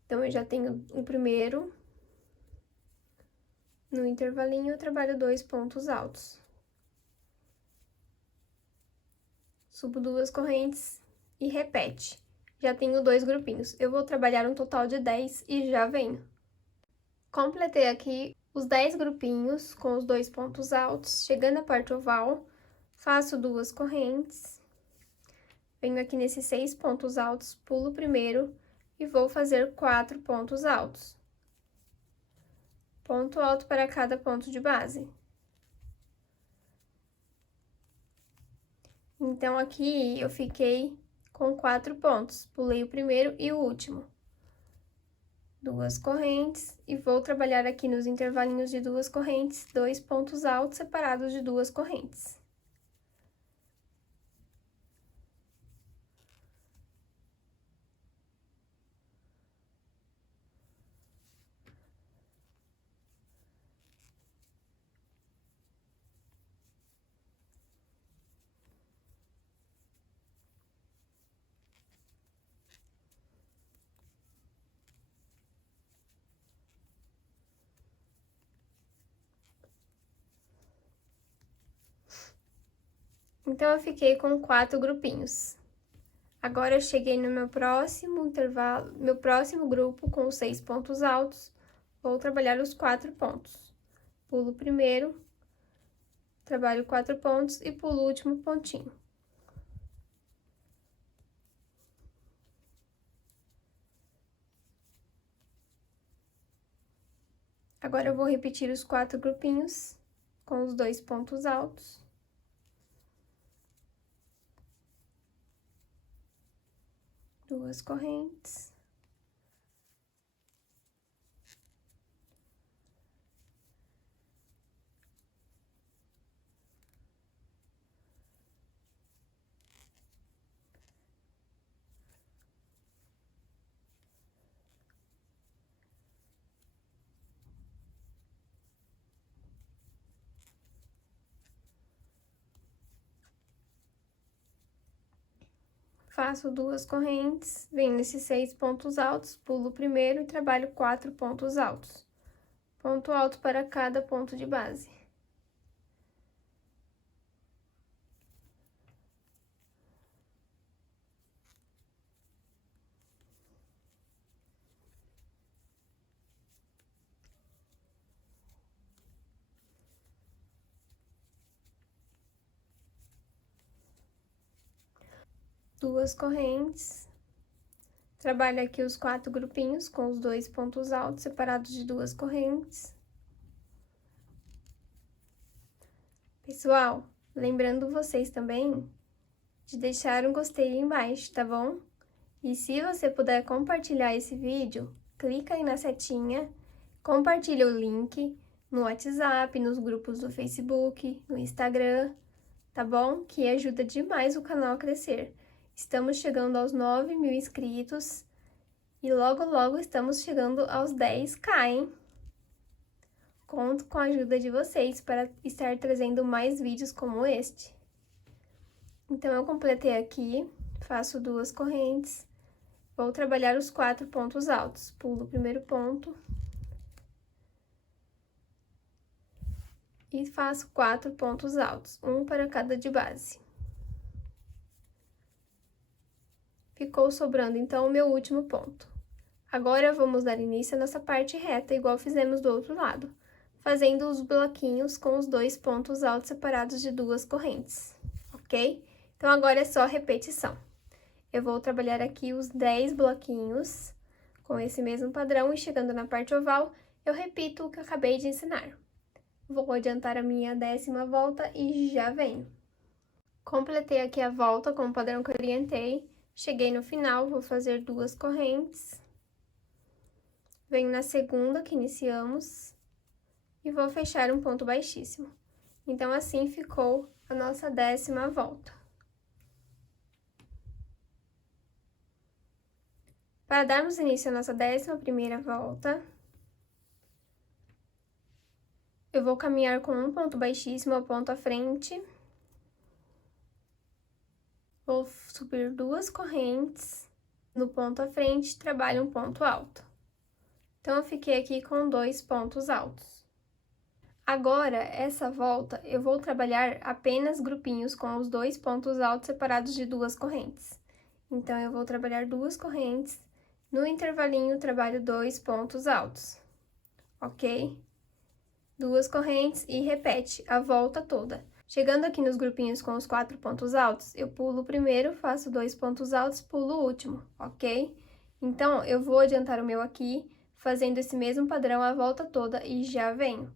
Então, eu já tenho o primeiro. No intervalinho, eu trabalho 2 pontos altos. Subo 2 correntes e repete. Já tenho 2 grupinhos. Eu vou trabalhar um total de 10 e já venho. Completei aqui os 10 grupinhos com os 2 pontos altos. Chegando à parte oval, faço 2 correntes. Venho aqui nesses 6 pontos altos, pulo o primeiro e vou fazer 4 pontos altos. Ponto alto para cada ponto de base. Então, aqui eu fiquei com 4 pontos, pulei o primeiro e o último. 2 correntes, e vou trabalhar aqui nos intervalinhos de 2 correntes, 2 pontos altos separados de 2 correntes. Então, eu fiquei com 4 grupinhos. Agora, eu cheguei no meu próximo intervalo, meu próximo grupo com 6 pontos altos. Vou trabalhar os 4 pontos. Pulo o primeiro, trabalho 4 pontos e pulo o último pontinho. Agora, eu vou repetir os 4 grupinhos com os 2 pontos altos. 2 correntes. Faço 2 correntes, venho nesses 6 pontos altos, pulo o primeiro e trabalho 4 pontos altos. Ponto alto para cada ponto de base. Duas correntes. Trabalho aqui os 4 grupinhos com os 2 pontos altos separados de 2 correntes. Pessoal, lembrando vocês também de deixar um gostei aí embaixo, tá bom? E se você puder compartilhar esse vídeo, clica aí na setinha, compartilha o link no WhatsApp, nos grupos do Facebook, no Instagram, tá bom? Que ajuda demais o canal a crescer. Estamos chegando aos 9.000 inscritos e logo, logo estamos chegando aos 10.000, hein? Conto com a ajuda de vocês para estar trazendo mais vídeos como este. Então, eu completei aqui, faço 2 correntes, vou trabalhar os 4 pontos altos. Pulo o primeiro ponto e faço 4 pontos altos, um para cada de base. Ficou sobrando, então, o meu último ponto. Agora, vamos dar início à nossa parte reta, igual fizemos do outro lado, fazendo os bloquinhos com os 2 pontos altos separados de 2 correntes, ok? Então, agora é só repetição. Eu vou trabalhar aqui os 10 bloquinhos com esse mesmo padrão e chegando na parte oval, eu repito o que eu acabei de ensinar. Vou adiantar a minha 10ª volta e já venho. Completei aqui a volta com o padrão que eu orientei. Cheguei no final, vou fazer 2 correntes. Venho na segunda que iniciamos e vou fechar um ponto baixíssimo. Então, assim ficou a nossa 10ª volta. Para darmos início à nossa 11ª volta, eu vou caminhar com um ponto baixíssimo ao ponto à frente. Vou subir 2 correntes, no ponto à frente, trabalho um ponto alto. Então, eu fiquei aqui com 2 pontos altos. Agora, essa volta, eu vou trabalhar apenas grupinhos com os 2 pontos altos separados de 2 correntes. Então, eu vou trabalhar 2 correntes, no intervalinho, trabalho 2 pontos altos, ok? 2 correntes e repete a volta toda. Chegando aqui nos grupinhos com os 4 pontos altos, eu pulo o primeiro, faço 2 pontos altos, pulo o último, ok? Então, eu vou adiantar o meu aqui, fazendo esse mesmo padrão a volta toda e já venho.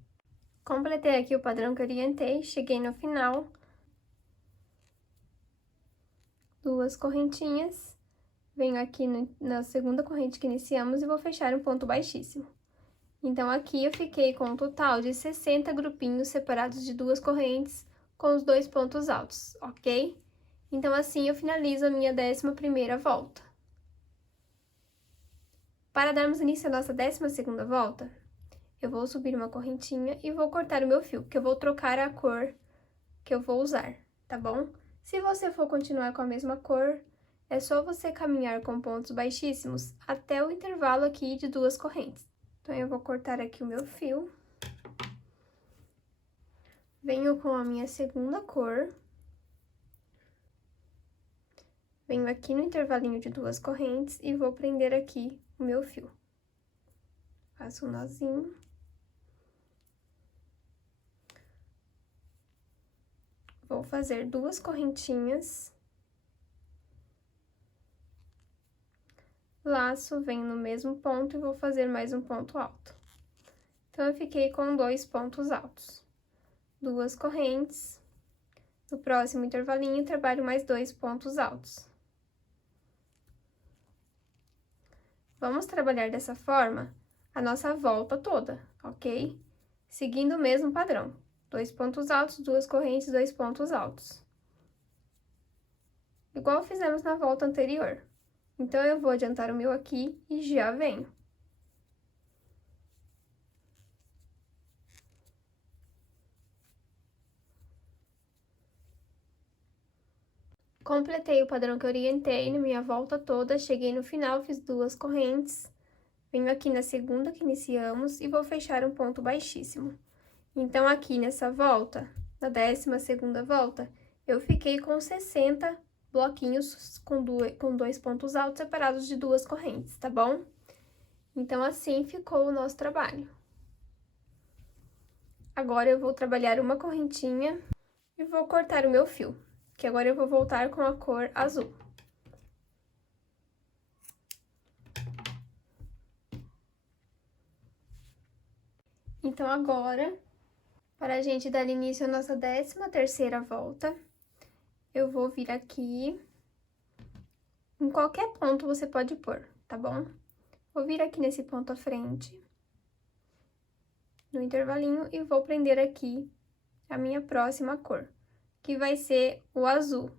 Completei aqui o padrão que eu orientei, cheguei no final. 2 correntinhas, venho aqui na segunda corrente que iniciamos e vou fechar um ponto baixíssimo. Então, aqui eu fiquei com um total de 60 grupinhos separados de 2 correntes com os 2 pontos altos, ok? Então, assim eu finalizo a minha 11ª volta. Para darmos início à nossa 12ª volta, eu vou subir uma correntinha e vou cortar o meu fio, porque eu vou trocar a cor que eu vou usar, tá bom? Se você for continuar com a mesma cor, é só você caminhar com pontos baixíssimos até o intervalo aqui de 2 correntes. Então, eu vou cortar aqui o meu fio. Venho com a minha segunda cor. Venho aqui no intervalinho de 2 correntes e vou prender aqui o meu fio. Faço um nozinho. Vou fazer 2 correntinhas. Laço, venho no mesmo ponto e vou fazer mais um ponto alto. Então, eu fiquei com 2 pontos altos. 2 correntes. No próximo intervalinho, trabalho mais 2 pontos altos. Vamos trabalhar dessa forma a nossa volta toda, ok? Seguindo o mesmo padrão. 2 pontos altos, 2 correntes, 2 pontos altos. Igual fizemos na volta anterior. Então, eu vou adiantar o meu aqui e já venho. Completei o padrão que eu orientei na minha volta toda, cheguei no final, fiz 2 correntes. Venho aqui na segunda que iniciamos e vou fechar um ponto baixíssimo. Então, aqui nessa volta, na 12ª volta, eu fiquei com 60 bloquinhos com 2 pontos altos separados de 2 correntes, tá bom? Então, assim ficou o nosso trabalho. Agora, eu vou trabalhar uma correntinha e vou cortar o meu fio, que agora eu vou voltar com a cor azul. Então, agora, para a gente dar início à nossa 13ª volta, eu vou vir aqui, em qualquer ponto você pode pôr, tá bom? Vou vir aqui nesse ponto à frente, no intervalinho, e vou prender aqui a minha próxima cor, que vai ser o azul,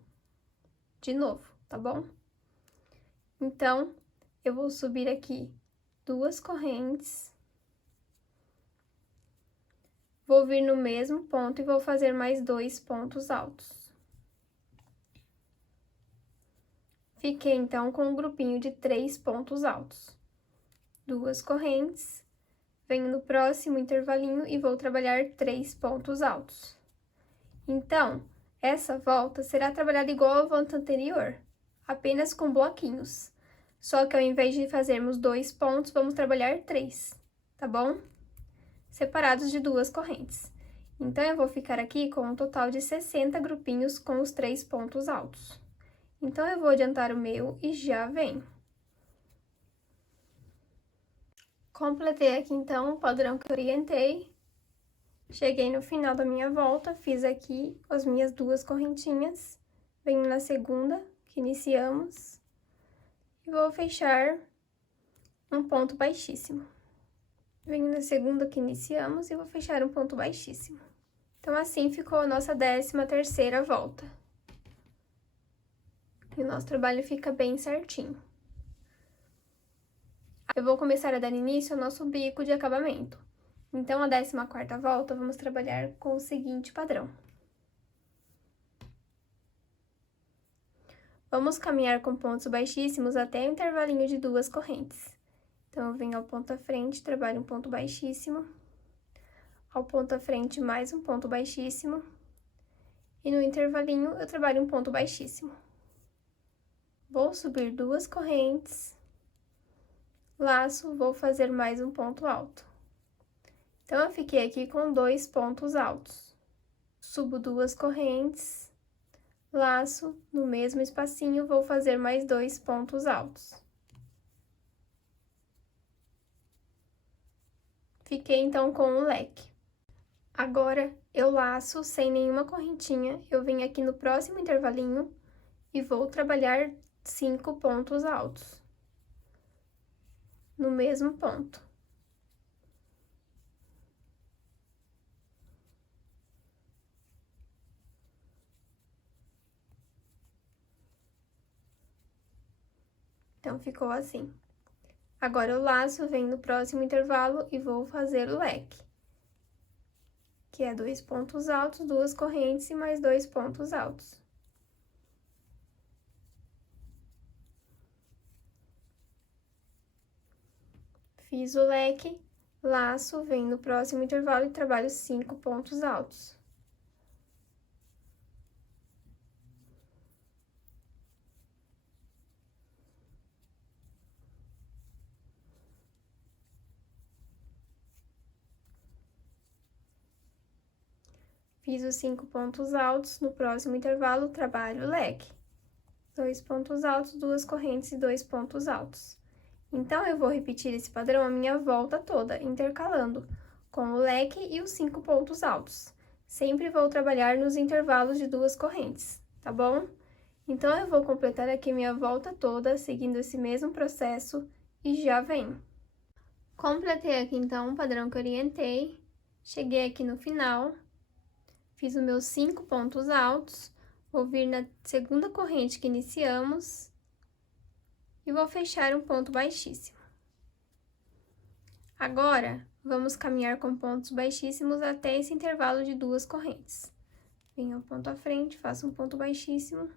de novo, tá bom? Então, eu vou subir aqui 2 correntes, vou vir no mesmo ponto e vou fazer mais 2 pontos altos. Fiquei, então, com um grupinho de 3 pontos altos. 2 correntes, venho no próximo intervalinho e vou trabalhar 3 pontos altos. Então, essa volta será trabalhada igual à volta anterior, apenas com bloquinhos. Só que ao invés de fazermos 2 pontos, vamos trabalhar 3, tá bom? Separados de 2 correntes. Então, eu vou ficar aqui com um total de 60 grupinhos com os 3 pontos altos. Então, eu vou adiantar o meu e já venho. Completei aqui, então, o padrão que eu orientei. Cheguei no final da minha volta, fiz aqui as minhas 2 correntinhas. Venho na segunda, que iniciamos. E vou fechar um ponto baixíssimo. Venho na segunda que iniciamos e vou fechar um ponto baixíssimo. Então, assim ficou a nossa 13ª volta. E o nosso trabalho fica bem certinho. Eu vou começar a dar início ao nosso bico de acabamento. Então, a 14ª volta, vamos trabalhar com o seguinte padrão. Vamos caminhar com pontos baixíssimos até o intervalinho de 2 correntes. Então, eu venho ao ponto à frente, trabalho um ponto baixíssimo. Ao ponto à frente, mais um ponto baixíssimo. E no intervalinho, eu trabalho um ponto baixíssimo. Vou subir 2 correntes. Laço, vou fazer mais um ponto alto. Então, eu fiquei aqui com 2 pontos altos. Subo 2 correntes, laço, no mesmo espacinho, vou fazer mais 2 pontos altos. Fiquei, então, com um leque. Agora, eu laço sem nenhuma correntinha, eu venho aqui no próximo intervalinho e vou trabalhar 5 pontos altos no mesmo ponto. Então, ficou assim. Agora, eu laço, venho no próximo intervalo e vou fazer o leque, que é 2 pontos altos, 2 correntes e mais 2 pontos altos. Fiz o leque, laço, venho no próximo intervalo e trabalho 5 pontos altos. Fiz os 5 pontos altos, no próximo intervalo, trabalho o leque. 2 pontos altos, 2 correntes e 2 pontos altos. Então, eu vou repetir esse padrão a minha volta toda, intercalando com o leque e os 5 pontos altos. Sempre vou trabalhar nos intervalos de 2 correntes, tá bom? Então, eu vou completar aqui minha volta toda, seguindo esse mesmo processo, e já venho. Completei aqui, então, o padrão que orientei, cheguei aqui no final, fiz os meus 5 pontos altos, vou vir na segunda corrente que iniciamos e vou fechar um ponto baixíssimo. Agora, vamos caminhar com pontos baixíssimos até esse intervalo de 2 correntes. Venho ao ponto à frente, faço um ponto baixíssimo,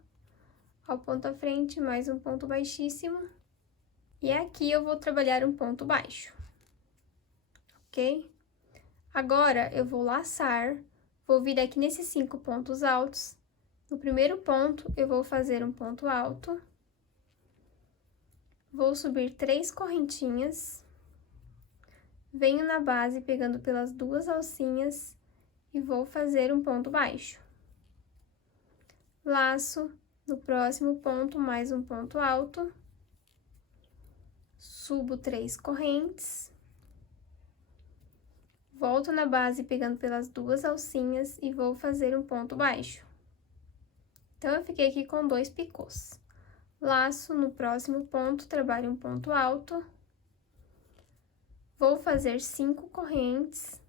ao ponto à frente, mais um ponto baixíssimo, e aqui eu vou trabalhar um ponto baixo, ok? Agora, eu vou laçar, vou vir aqui nesses 5 pontos altos. No primeiro ponto, eu vou fazer um ponto alto, vou subir 3 correntinhas, venho na base pegando pelas 2 alcinhas e vou fazer um ponto baixo. Laço, no próximo ponto, mais um ponto alto, subo 3 correntes, volto na base pegando pelas 2 alcinhas e vou fazer um ponto baixo. Então, eu fiquei aqui com 2 picôs. Laço, no próximo ponto, trabalho um ponto alto, vou fazer 5 correntes,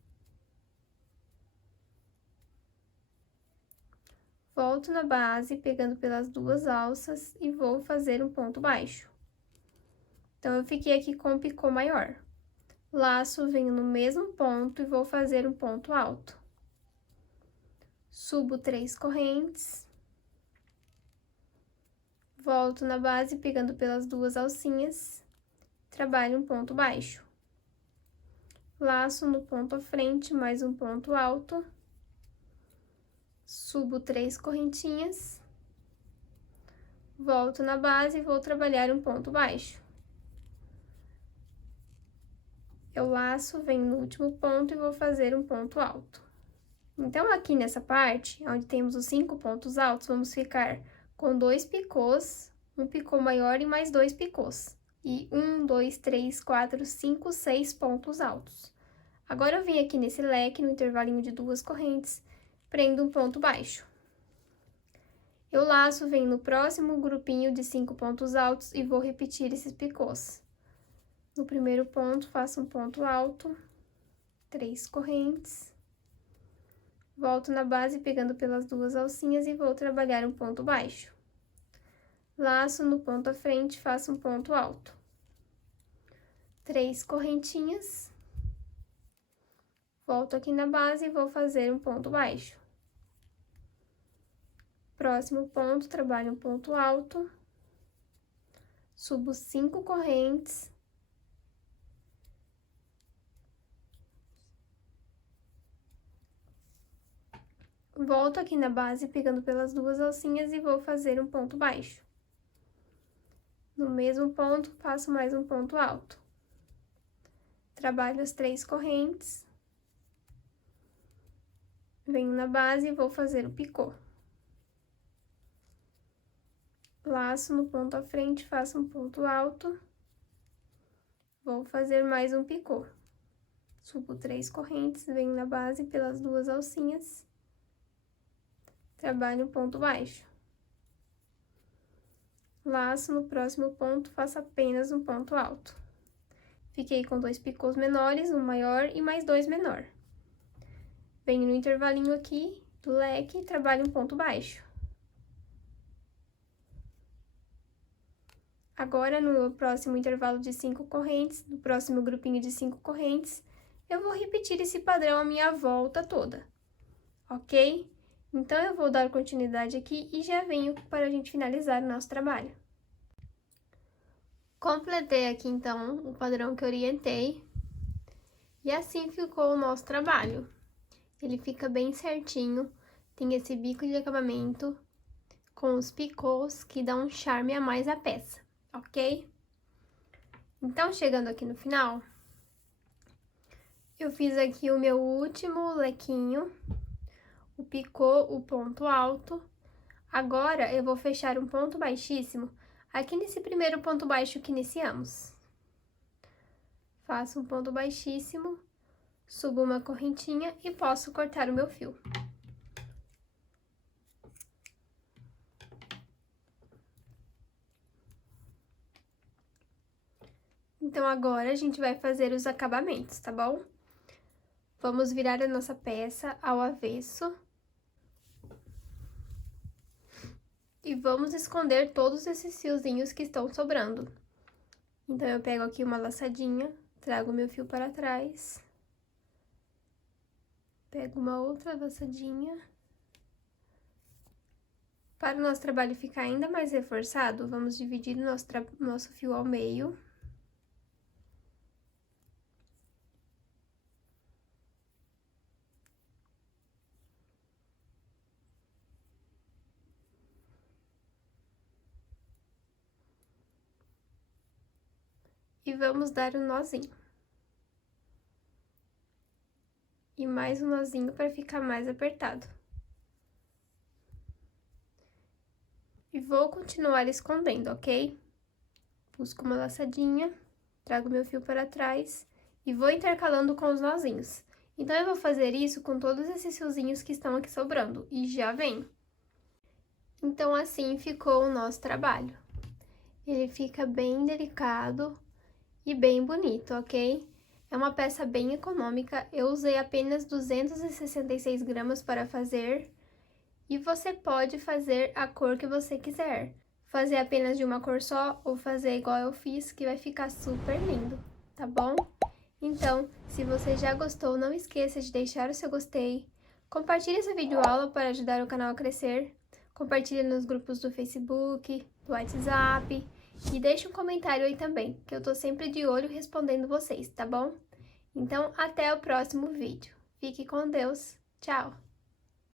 volto na base, pegando pelas 2 alças e vou fazer um ponto baixo. Então, eu fiquei aqui com um picô maior. Laço, venho no mesmo ponto e vou fazer um ponto alto. Subo 3 correntes, volto na base, pegando pelas 2 alcinhas, trabalho um ponto baixo. Laço no ponto à frente, mais um ponto alto, subo 3 correntinhas, volto na base e vou trabalhar um ponto baixo. Eu laço, venho no último ponto e vou fazer um ponto alto. Então, aqui nessa parte, onde temos os 5 pontos altos, vamos ficar com 2 picôs, um picô maior e mais 2 picôs. E 1, 2, 3, 4, 5, 6 pontos altos. Agora, eu vim aqui nesse leque, no intervalinho de 2 correntes, prendo um ponto baixo. Eu laço, venho no próximo grupinho de 5 pontos altos e vou repetir esses picôs. No primeiro ponto, faço um ponto alto, 3 correntes, volto na base pegando pelas 2 alcinhas e vou trabalhar um ponto baixo. Laço no ponto à frente, faço um ponto alto. 3 correntinhas, volto aqui na base e vou fazer um ponto baixo. Próximo ponto, trabalho um ponto alto, subo 5 correntes, volto aqui na base, pegando pelas 2 alcinhas e vou fazer um ponto baixo. No mesmo ponto, faço mais um ponto alto. Trabalho as 3 correntes, venho na base e vou fazer o picô. Laço no ponto à frente, faço um ponto alto, vou fazer mais um picô. Subo 3 correntes, venho na base pelas 2 alcinhas, trabalho um ponto baixo. laço no próximo ponto, faço apenas um ponto alto. Fiquei com 2 picôs menores, um maior e mais 2 menor. Venho no intervalinho aqui do leque e trabalho um ponto baixo. Agora, no próximo intervalo de 5 correntes, no próximo grupinho de 5 correntes, eu vou repetir esse padrão a minha volta toda, ok? Então, eu vou dar continuidade aqui e já venho para a gente finalizar o nosso trabalho. Completei aqui, então, o padrão que eu orientei. E assim ficou o nosso trabalho. Ele fica bem certinho, tem esse bico de acabamento com os picôs que dão um charme a mais à peça, ok? Então, chegando aqui no final, eu fiz aqui o meu último lequinho, o picô, o ponto alto. Agora, eu vou fechar um ponto baixíssimo aqui nesse primeiro ponto baixo que iniciamos. Faço um ponto baixíssimo, subo uma correntinha e posso cortar o meu fio. Então, agora, a gente vai fazer os acabamentos, tá bom? Vamos virar a nossa peça ao avesso. E vamos esconder todos esses fiozinhos que estão sobrando. Então, eu pego aqui uma laçadinha, trago meu fio para trás. Pego uma outra laçadinha. Para o nosso trabalho ficar ainda mais reforçado, vamos dividir o nosso fio ao meio. E vamos dar um nozinho. E mais um nozinho para ficar mais apertado. E vou continuar escondendo, ok? Busco uma laçadinha, trago meu fio para trás e vou intercalando com os nozinhos. Então, eu vou fazer isso com todos esses fiozinhos que estão aqui sobrando e já venho. Então, assim ficou o nosso trabalho. Ele fica bem delicado e bem bonito, ok? É uma peça bem econômica, eu usei apenas 266 gramas para fazer. E você pode fazer a cor que você quiser. Fazer apenas de uma cor só ou fazer igual eu fiz, que vai ficar super lindo, tá bom? Então, se você já gostou, não esqueça de deixar o seu gostei. Compartilhe essa videoaula para ajudar o canal a crescer. Compartilhe nos grupos do Facebook, do WhatsApp. E deixe um comentário aí também, que eu tô sempre de olho respondendo vocês, tá bom? Então, até o próximo vídeo. Fique com Deus. Tchau!